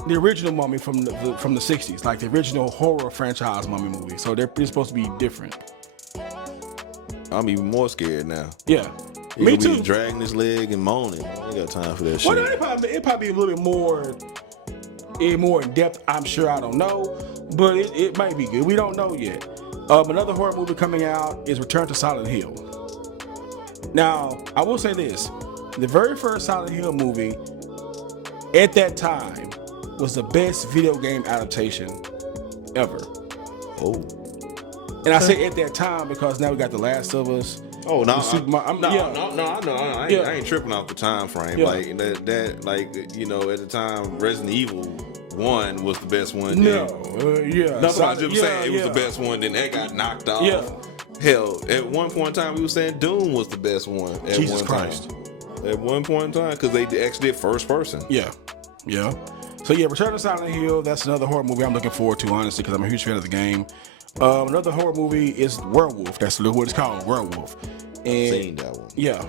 the original Mummy from the 60s, like the original horror franchise Mummy movie. So they're supposed to be different. I'm even more scared now. Yeah. Me too. Be dragging his leg and moaning. I ain't got time for that shit. Well, it probably be a little bit more in depth. I'm sure. I don't know, but it might be good. We don't know yet. Another horror movie coming out is Return to Silent Hill. Now, I will say this: the very first Silent Hill movie at that time was the best video game adaptation ever. Oh. And I say at that time because now we got The Last of Us. Oh no! I ain't tripping off the time frame. Yeah. Like that, like you know, at the time, Resident Evil 1 was the best one. No, Nothing. I just saying it was the best one. Then that got knocked off. Yeah. Hell, at one point in time, we were saying Doom was the best one. At Jesus one Christ. Time. At one point in time, because they actually did first person. Yeah. So Return to Silent Hill. That's another horror movie I'm looking forward to, honestly, because I'm a huge fan of the game. Another horror movie is Werewolf. That's what it's called, Werewolf. And Seen that one. Yeah.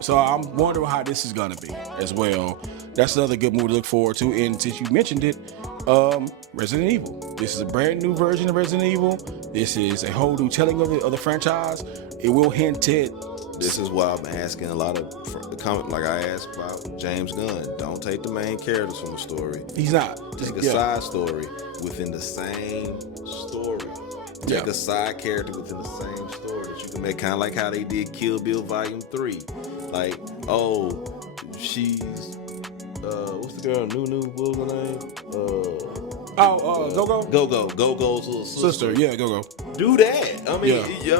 So I'm wondering how this is gonna be as well. That's another good movie to look forward to. And since you mentioned it, Resident Evil. This is a brand new version of Resident Evil. This is a whole new telling of the franchise. It will hint at. This is why I'm asking a lot of comment, like I asked about James Gunn. Don't take the main characters from the story. He's not. Take a side story within the same story. Take a side character within the same story that you can make, kind of like how they did Kill Bill Volume 3. Like, she's what's the girl? Nunu, what was her name? Go-Go? Go-Go's little sister. Yeah, Go-Go. Do that. I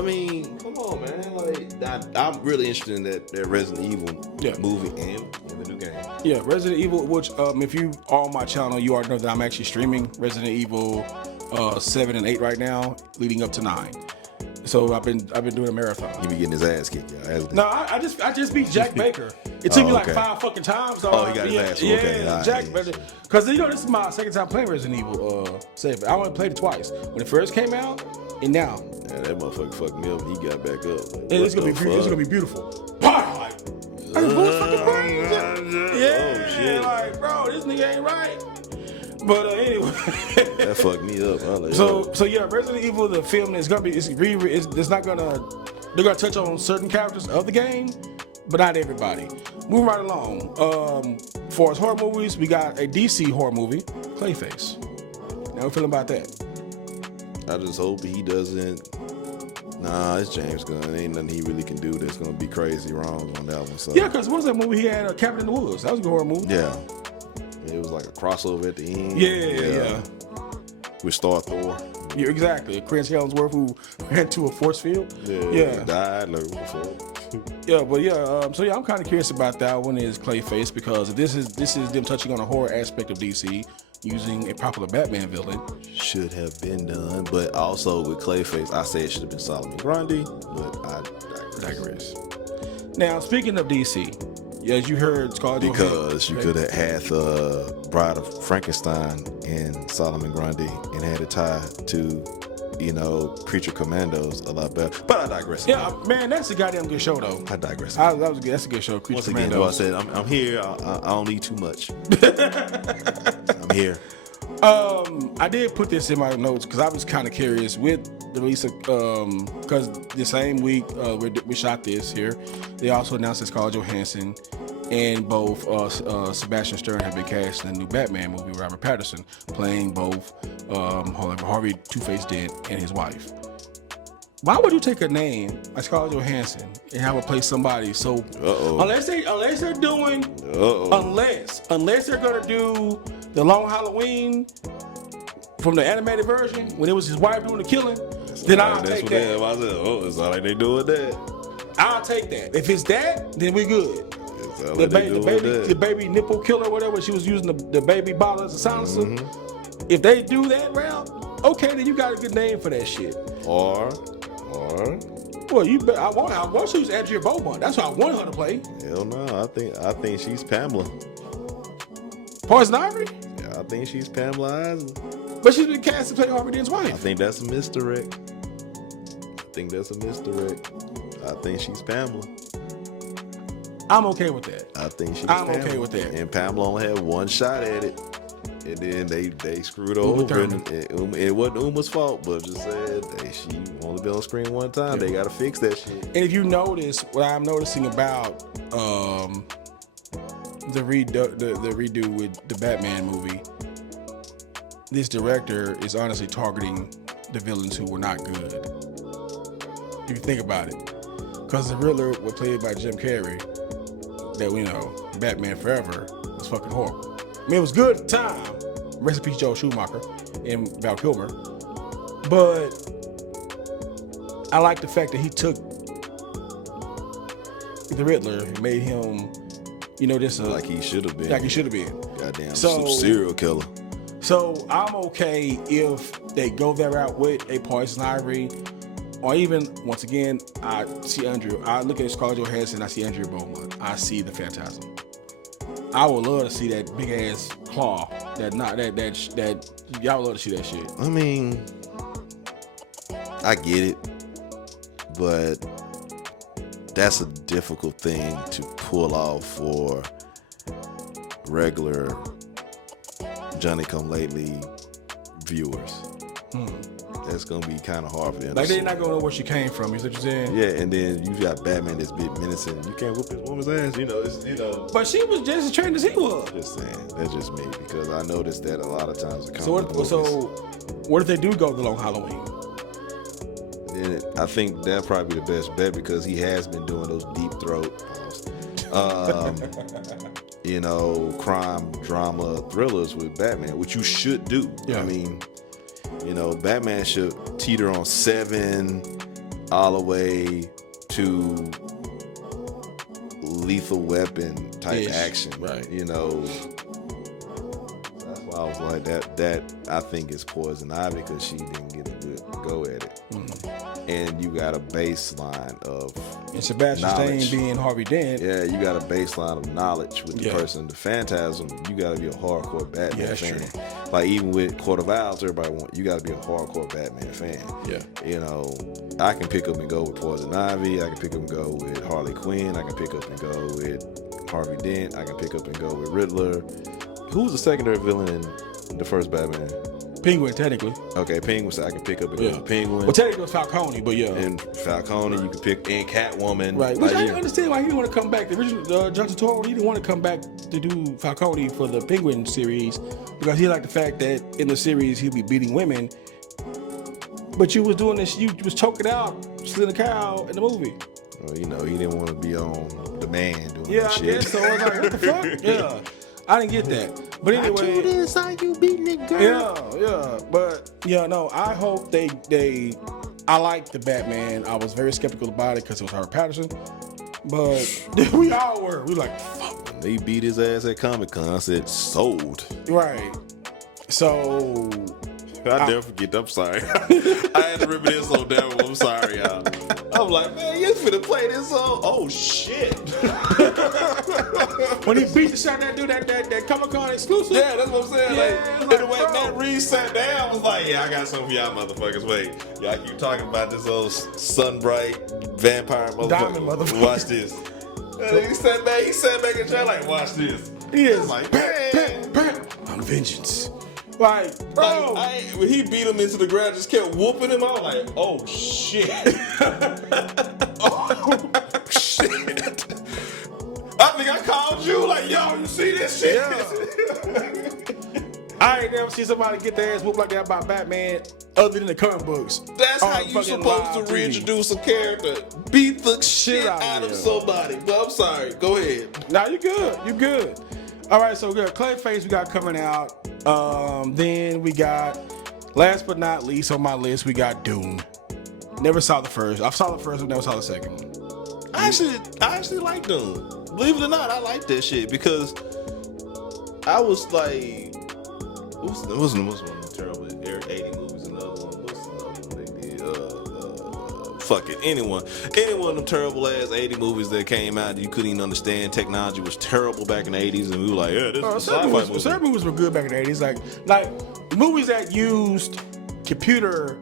mean, come on, man. Like, I'm really interested in that Resident Evil movie and in the new game. Yeah, Resident Evil, which if you are on my channel, you already know that I'm actually streaming Resident Evil 7 and 8 right now, leading up to 9. So I've been doing a marathon. You be getting his ass kicked, y'all. No, I just beat Jack Baker. It took me like 5 fucking times. So he got his ass. Okay, Jack Baker. Because this is my second time playing Resident Evil 7. I only played it twice when it first came out, and now. Yeah, that motherfucker fucked me up when he got back up. Like, and it's gonna be beautiful. Like, oh shit! Like, bro, this nigga ain't right. But anyway, That fucked me up. I was like, so yeah, Resident Evil the film is gonna be it's not gonna they're gonna touch on certain characters of the game, but not everybody. Moving right along. For as horror movies, we got a DC horror movie, Clayface. How we feeling about that? I just hope he doesn't. Nah, it's James Gunn. Ain't nothing he really can do that's gonna be crazy wrong on that one. So Yeah, because what was that movie he had? Cabin in the Woods. That was a good horror movie. yeah, it was like a crossover at the end. Yeah. With Star Thor. Yeah, exactly. Chris Hemsworth who ran to a force field. Yeah. Died. Like, what the fuck? Yeah, but so I'm kind of curious about that one is Clayface because this is them touching on a horror aspect of DC using a popular Batman villain. Should have been done, but also with Clayface, I say it should have been Solomon Grundy, but I digress. Now, speaking of DC, as you heard, Scarlett Because you could have had the Bride of Frankenstein and Solomon Grundy and had it tied to, Creature Commandos a lot better. But I digress. Yeah, man, that's a goddamn good show, though. I digress. That's a good show, Creature Once again, Commandos. though, I said I'm here. I don't need too much. I'm here. I did put this in my notes because I was kind of curious with the release of because the same week we shot this here, they also announced that Scarlett Johansson and both Sebastian Stern have been cast in the new Batman movie with Robert Pattinson, playing both Harvey Two-Face Dent and his wife. Why would you take a name like Scarlett Johansson and have her play somebody so? Unless they're doing unless they're gonna do the Long Halloween from the animated version when it was his wife doing the killing, then I'll take that. I said, it's not like they doing that. I'll take that. If it's that, then we good. The baby nipple killer, whatever she was using the baby bottle as a silencer. Mm-hmm. If they do that route, okay, then you got a good name for that shit. Or well, I want to use Andrea Beaumont. That's what I want her to play. Hell no, I think she's Pamela. Poison Ivy? Yeah, I think she's Pamela Isley. But she's been cast to play Harvey Dent's wife. I think that's a misdirect. I think she's Pamela. I'm okay with that. I think she's I'm Pamela. okay with that. And Pamela only had one shot at it. And then they screwed over. And it wasn't Uma's fault, but just said she only been on screen one time. Yeah. They got to fix that shit. And if you notice, what I'm noticing about the redo with the Batman movie, this director is honestly targeting the villains who were not good. If you think about it. Because the Riddler was played by Jim Carrey, that Batman Forever was fucking horrible. I mean, it was good at the time. Rest in peace, Joel Schumacher and Val Kilmer. But I like the fact that he took the Riddler and made him, like he should have been. Goddamn serial killer. So I'm okay if they go that route with a Poison Ivy, or even once again, I look at Scarlett Johansson, I see Andrea Beaumont, I see the Phantasm. I would love to see that big ass claw. Y'all would love to see that shit. I mean, I get it, but that's a difficult thing to pull off for regular Johnny-come-lately viewers. That's gonna be kind of hard for them. Like they're not gonna know where she came from. You see what you're saying? Yeah, and then you got Batman that's bit menacing. You can't whoop this woman's ass. But she was just as trained as he was. Just saying, that's just me because I noticed that a lot of times. So what if they do go the Long Halloween? Then I think that'd probably be the best bet because he has been doing those deep throat, crime drama thrillers with Batman, which you should do. Yeah. I mean. Batman should teeter on 7 all the way to Lethal Weapon type action. Right. That's why I was like that I think is Poison Ivy because she didn't get a good go at it. Mm-hmm. And you got a baseline of and Sebastian Stane being Harvey Dent. Yeah, you got a baseline of knowledge with the person. The Phantasm, you got to be a hardcore Batman fan. True. Like even with Court of Owls, you got to be a hardcore Batman fan. Yeah. I can pick up and go with Poison Ivy. I can pick up and go with Harley Quinn. I can pick up and go with Harvey Dent. I can pick up and go with Riddler. who's the secondary villain in the first Batman? Penguin, technically. Okay, Penguin, so I can pick up again. Penguin. Well, technically it was Falcone, but yeah. And Falcone, you can pick, and Catwoman. Right, which I didn't understand why he didn't want to come back. The original Johnson Toro, he didn't want to come back to do Falcone for the Penguin series because he liked the fact that in the series he'd be beating women. But you was doing this, you was choking out, slit a cow in the movie. Well, he didn't want to be on the man doing Yeah, that shit. I guess so. I was like, what the fuck? Yeah. I didn't get that. But anyway. This how you beating it, girl. Yeah. But yeah, no, I hope I like the Batman. I was very skeptical about it because it was Robert Pattinson. But we all were. We were like, fuck. When they beat his ass at Comic-Con, I said, sold. Right. So I never forget. I'm sorry. I had to remember this on down. I'm sorry, y'all. I'm like, man, you finna play this song? Oh shit! When he beat the shot that dude, that Comic-Con exclusive. Yeah, that's what I'm saying. Yeah, like, the way Matt Reeves sat down, I was like, yeah, I got something for y'all motherfuckers. Wait, y'all keep talking about this old sunbright vampire motherfucker. Diamond motherfucker. Watch this. And he sat back in the chair like, watch this. He is like, bam, on vengeance. Like, bro. When he beat him into the ground, just kept whooping him. I was like, oh shit. Oh shit. I think I called you like, yo, you see this shit? Yeah. I ain't never seen somebody get their ass whooped like that by Batman other than the comic books. That's how you supposed to reintroduce a character. Beat the shit out of somebody. But I'm sorry. Go ahead. Nah, you good. You good. All right, so we got Clayface we got coming out. Then we got, last but not least on my list, we got Dune. Never saw the first. I saw the first one, never saw the second one. I actually like Dune. Believe it or not, I like that shit because I was like, what's one of the terrible 80 movies? Another one. What's another one they did? Fuck it. Anyone of them terrible ass 80 movies that came out that you couldn't even understand. Technology was terrible back in the 80s, and we were like, yeah, this is a sci-fi movie. Certain movies were good back in the 80s. Like movies that used computer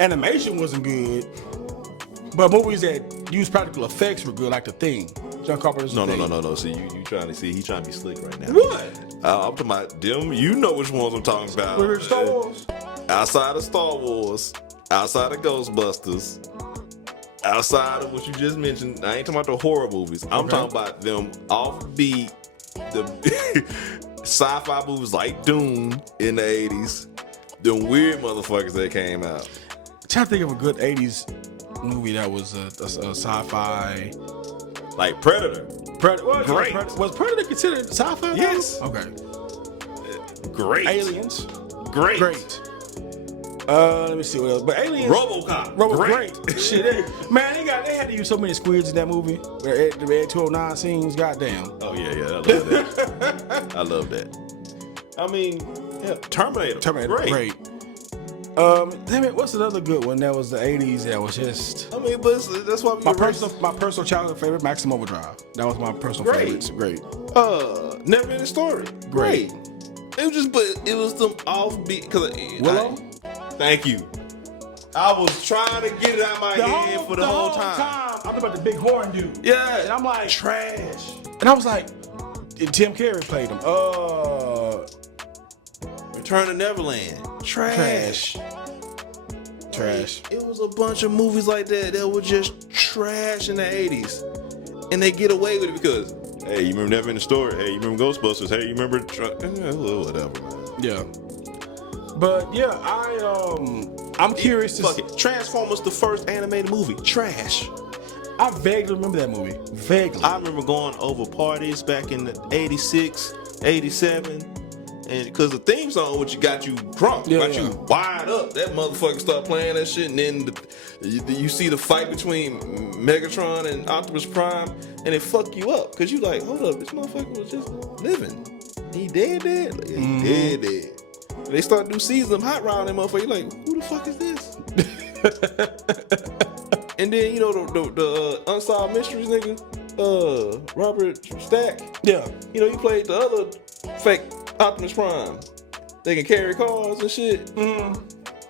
animation wasn't good, but movies that used practical effects were good, like The Thing. John Carpenter's The Thing. No. See, he trying to be slick right now. What? I'm talking about them. You know which ones I'm talking about. Star Wars? Outside of Star Wars, outside of Ghostbusters, outside of what you just mentioned, I ain't talking about the horror movies. I'm talking about them offbeat, the sci-fi movies like Dune in the 80s, them weird motherfuckers that came out. I'm trying to think of a good 80s movie that was a sci-fi. Like Predator. Great. Was Predator considered sci-fi? Yes. Okay. Great. Aliens. Great. Let me see what else. But Aliens. RoboCop. Great. Shit, man, they had to use so many squids in that movie. The Red 209 scenes, goddamn. Oh yeah, I love that. I love that. I mean, yeah, Terminator. Great. Damn it, what's another good one that was the 80s that was just... I mean, but that's why my personal childhood favorite, Maximum Overdrive. That was my personal favorite. Great. Never Ending Story. Great. It was just, but it was some offbeat. Willow? Thank you. I was trying to get it out of my head for the whole time. I'm talking about the big horn dude. Yeah. And I'm like... Trash. And I was like... Tim Carey played him. Return to Neverland. Trash. It was a bunch of movies like that were just trash in the 80s. And they get away with it because, hey, you remember Never Ending Story? Hey, you remember Ghostbusters? Hey, you remember... whatever, man. Yeah. But, yeah, I'm curious to... Fuck it. Transformers, the first animated movie. Trash. I vaguely remember that movie. Vaguely. I remember going over parties back in the 86, 87... And because the theme song, which got you drunk, you wired up, that motherfucker start playing that shit, and then you see the fight between Megatron and Optimus Prime, and it fuck you up because you like, hold up, this motherfucker was just living. He dead? Like, yeah, he dead. And they start new season of Hot Rod, and that motherfucker, you like, who the fuck is this? And then the Unsolved Mysteries nigga, Robert Stack. Yeah. He played the other fake Optimus Prime. They can carry cars and shit. Mm-hmm.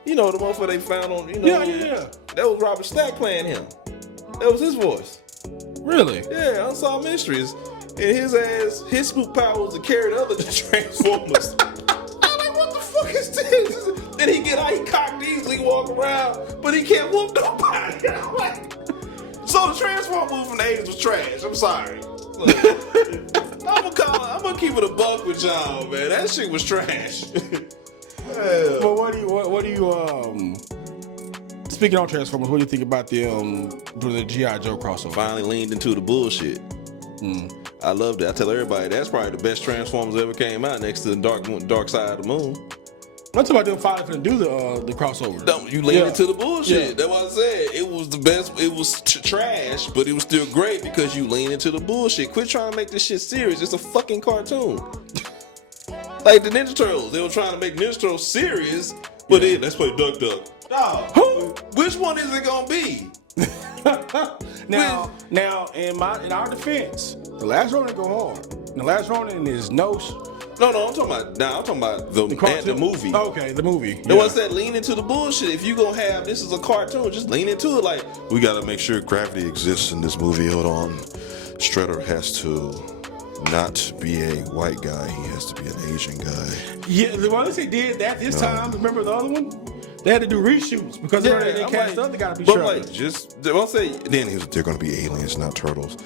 The motherfucker they found on, Yeah. That was Robert Stack playing him. That was his voice. Really? Yeah, Unsolved Mysteries. and his superpower was to carry the other Transformers. I'm like, what the fuck is this? And he get out, he cocked easily, walk around, but he can't whoop nobody. I'm like, so the Transformer movie from the 80s was trash. I'm sorry. Look, I'm gonna keep it a buck with y'all, man. That shit was trash. Well, what do you speaking on Transformers, what do you think about doing the G.I. Joe crossover? Finally leaned into the bullshit. I loved it. I tell everybody that's probably the best Transformers ever came out, next to the Dark Side of the Moon. I'm talking about them finally finna do the crossover. No, you lean into the bullshit. Yeah. That's what I said. It was the best. It was trash, but it was still great because you lean into the bullshit. Quit trying to make this shit serious. It's a fucking cartoon. Like the Ninja Turtles, they were trying to make Ninja Turtles serious, but then let's play Duck Duck. Who? Which one is it gonna be? now, in our defense, the last Ronin go hard. The last Ronin is no. I'm talking about the movie. Okay, the movie. It was that lean into the bullshit. If you gonna have this is a cartoon, just lean into it. Like, we gotta make sure gravity exists in this movie. Hold on, Shredder has to not be a white guy. He has to be an Asian guy. Yeah, the one they did that this time. Remember the other one? They had to do reshoots because they cast the other guy to be Shredder. Like, I'll say then they're gonna be aliens, not turtles.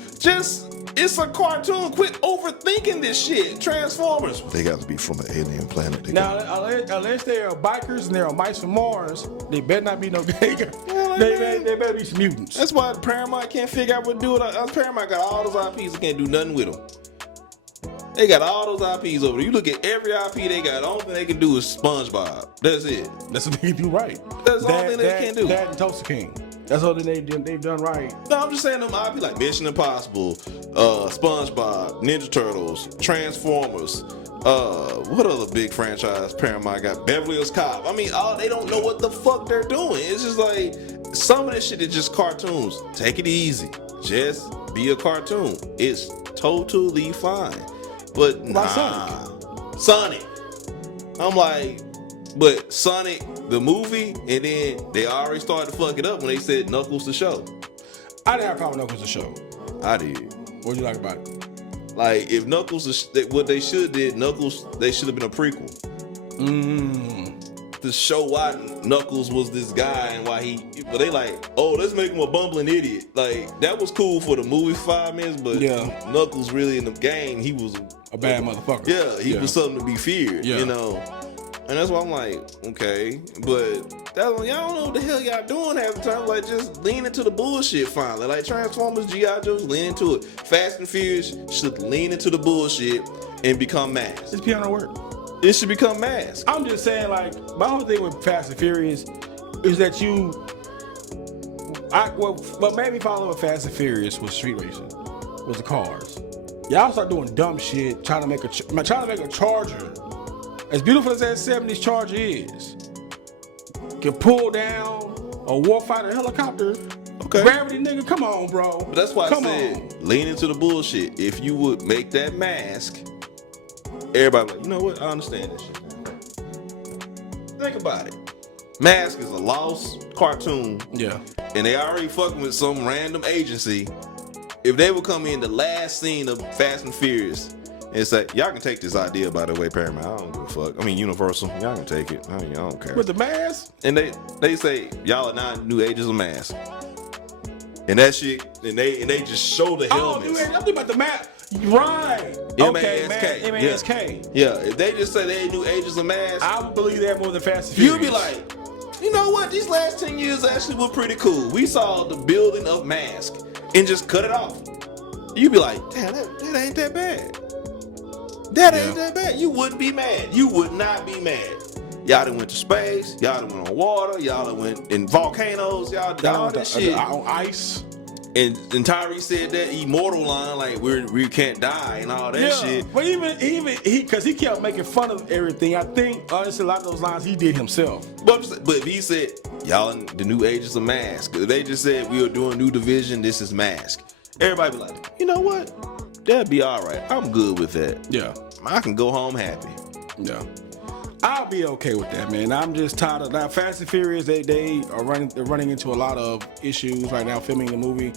It's a cartoon. Quit overthinking this shit. Transformers. They got to be from an alien planet. Unless they are bikers and they're on mice from Mars, they better not be no gay guys. They better be some mutants. That's why Paramount can't figure out what to do with it. Paramount got all those IPs and can't do nothing with them. They got all those IPs over there. You look at every IP they got, the only thing they can do is SpongeBob. That's it. That's what they do right. That's the only thing they can do. That and Toaster King. That's all they've done right. No, I'm just saying them IP like Mission Impossible, SpongeBob, Ninja Turtles, Transformers. What other big franchise Paramount got? Beverly Hills Cop. I mean, they don't know what the fuck they're doing. It's just like some of this shit is just cartoons. Take it easy. Just be a cartoon. It's totally fine. But Sonic. I'm like, but Sonic the movie, and then they already started to fuck it up when they said Knuckles the show. I didn't have a problem with Knuckles the show. I did. What do you like about it? Like, if Knuckles, what they should did, Knuckles, they should have been a prequel. To show why Knuckles was this guy and why but they like, oh, let's make him a bumbling idiot. Like, that was cool for the movie 5 minutes, but Knuckles really in the game, he was a bad motherfucker. Yeah, he was something to be feared, you know. And that's why I'm like, okay, but y'all don't know what the hell y'all doing half the time. Like, just lean into the bullshit finally. Like, Transformers, G.I. Joe's, lean into it. Fast and Furious should lean into the bullshit and become mass. It's piano work. It should become mass. I'm just saying, like, my whole thing with Fast and Furious is that what made me follow with Fast and Furious was street racing, was the cars. Y'all start doing dumb shit, trying to make a Charger. As beautiful as that 70s Charger is, can pull down a warfighter helicopter. Okay. Gravity, nigga, come on, bro. But that's why I said, lean into the bullshit. If you would make that mask, everybody like, you know what? I understand this shit. Think about it. Mask is a lost cartoon. Yeah. And they already fucking with some random agency. If they would come in the last scene of Fast and Furious and say, y'all can take this idea, by the way, Paramount. I don't give a fuck. I mean, Universal. Y'all can take it. I don't care. With the mask? And they say, y'all are not new Agents of Mask. And that shit, and they just show the helmets. Oh, I'm thinking about the mask. Right. Okay, M-A-S-K. Yeah, if they just say they ain't new Agents of Mask, I would believe that more than Fast and Furious. You'd be like, you know what? These last 10 years actually were pretty cool. We saw the building of Mask and just cut it off. You'd be like, damn, that ain't that bad. That ain't that bad. You wouldn't be mad. You would not be mad. Y'all done went to space. Y'all done went on water. Y'all done went in volcanoes. Y'all did all this shit. On ice. And Tyrese said that immortal line, like we can't die and all that shit. But even because he kept making fun of everything. I think honestly a lot of those lines he did himself. But if he said y'all the new Agents of Mask, if they just said we are doing new division, this is Mask. Everybody be like, you know what? That'd be all right. I'm good with that. Yeah, I can go home happy. Yeah. I'll be okay with that, man. I'm just tired of that. Fast and Furious, they're running into a lot of issues right now filming the movie.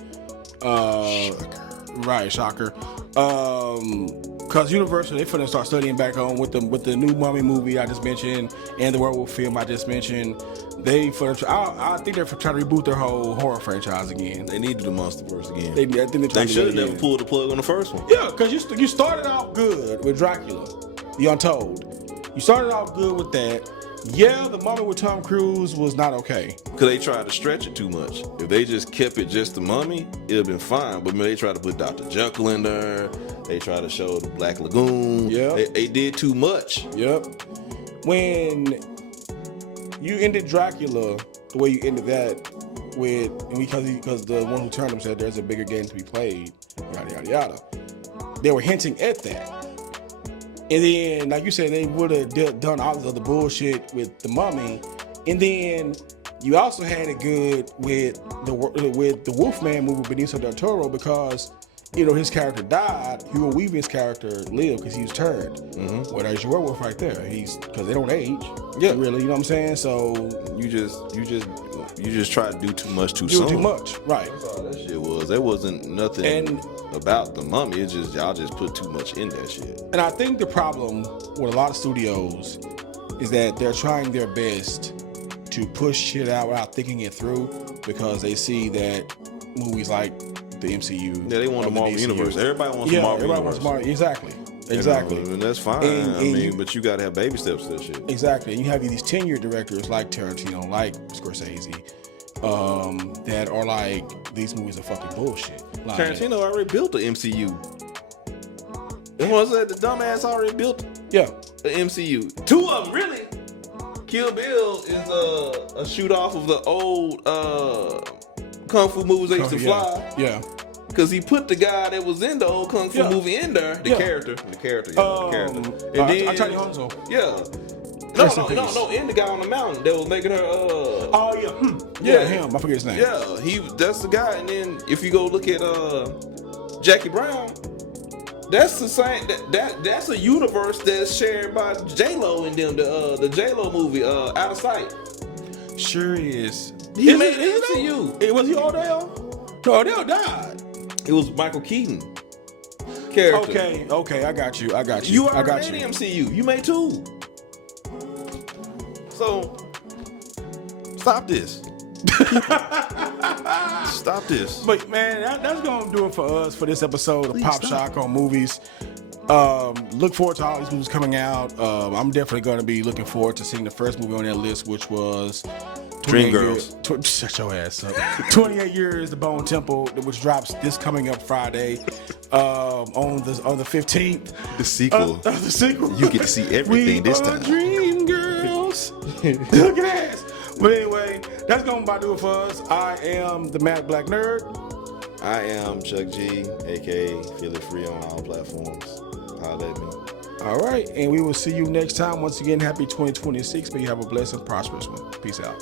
Shocker. Right, shocker. Because Universal, they finna start studying back on with the new Mummy movie I just mentioned and the werewolf film I just mentioned. I think they're trying to reboot their whole horror franchise again. They need to do Monsterverse again. They should have never pulled the plug on the first one. Yeah, because you started out good with Dracula, The Untold. You started out good with that. Yeah, the Mummy with Tom Cruise was not okay. Because they tried to stretch it too much. If they just kept it just the Mummy, it'd have been fine. But they tried to put Dr. Jekyll in there. They tried to show the Black Lagoon. Yeah. They did too much. Yep. When you ended Dracula the way you ended that because the one who turned him said there's a bigger game to be played, yada, yada, yada. They were hinting at that. And then, like you said, they would have done all this other bullshit with the Mummy. And then you also had it good with the Wolfman movie with Benicio del Toro because, his character died. Hugo Weaving's character lived because he was turned. Mm-hmm. Well, there's your werewolf right there. Because they don't age. Yeah. Really, you know what I'm saying? So you just try to do too much too soon. Do too much, right. That's all that shit was. There wasn't nothing about the Mummy. It's just y'all just put too much in that shit. And I think the problem with a lot of studios is that they're trying their best to push shit out without thinking it through because they see that movies like the MCU. Yeah, they want the Marvel Universe. Everybody wants the Marvel Universe. Exactly. And that's fine. But you got to have baby steps to that shit. Exactly. And you have these tenured directors like Tarantino, like Scorsese, that are like, these movies are fucking bullshit. Like, Tarantino already built the MCU. And what was that? The dumbass already built the MCU. Two of them, really. Kill Bill is a shoot off of the old Kung Fu movies they used to fly. Yeah. Because he put the guy that was in the old Kung Fu movie in there. The character. And then Tony Honzo. Yeah. No, in the guy on the mountain that was making her him. I forget his name. Yeah, that's the guy. And then if you go look at Jackie Brown, that's the same. That's a universe that's shared by J-Lo and them. The J-Lo movie, Out of Sight. Sure is. He made it MCU. Was he Odell? No, Odell died. It was Michael Keaton character. Okay, I got you. You already made MCU. You made two. So stop this. Stop this. But man, that's gonna do it for us for this episode of Pop Shock on movies. Look forward to all these movies coming out. I'm definitely gonna be looking forward to seeing the first movie on that list, which was Dreamgirls. Shut your ass up. 28 Years, The Bone Temple, which drops this coming up Friday on the 15th. The sequel. The sequel. You get to see everything this time. Dreamgirls. Look at that. But anyway, that's going to do it for us. I am the Mad Black Nerd. I am Chuck G, a.k.a. Feel It Free on all platforms. Holla at me. All right, and we will see you next time. Once again, happy 2026. May you have a blessed and prosperous one. Peace out.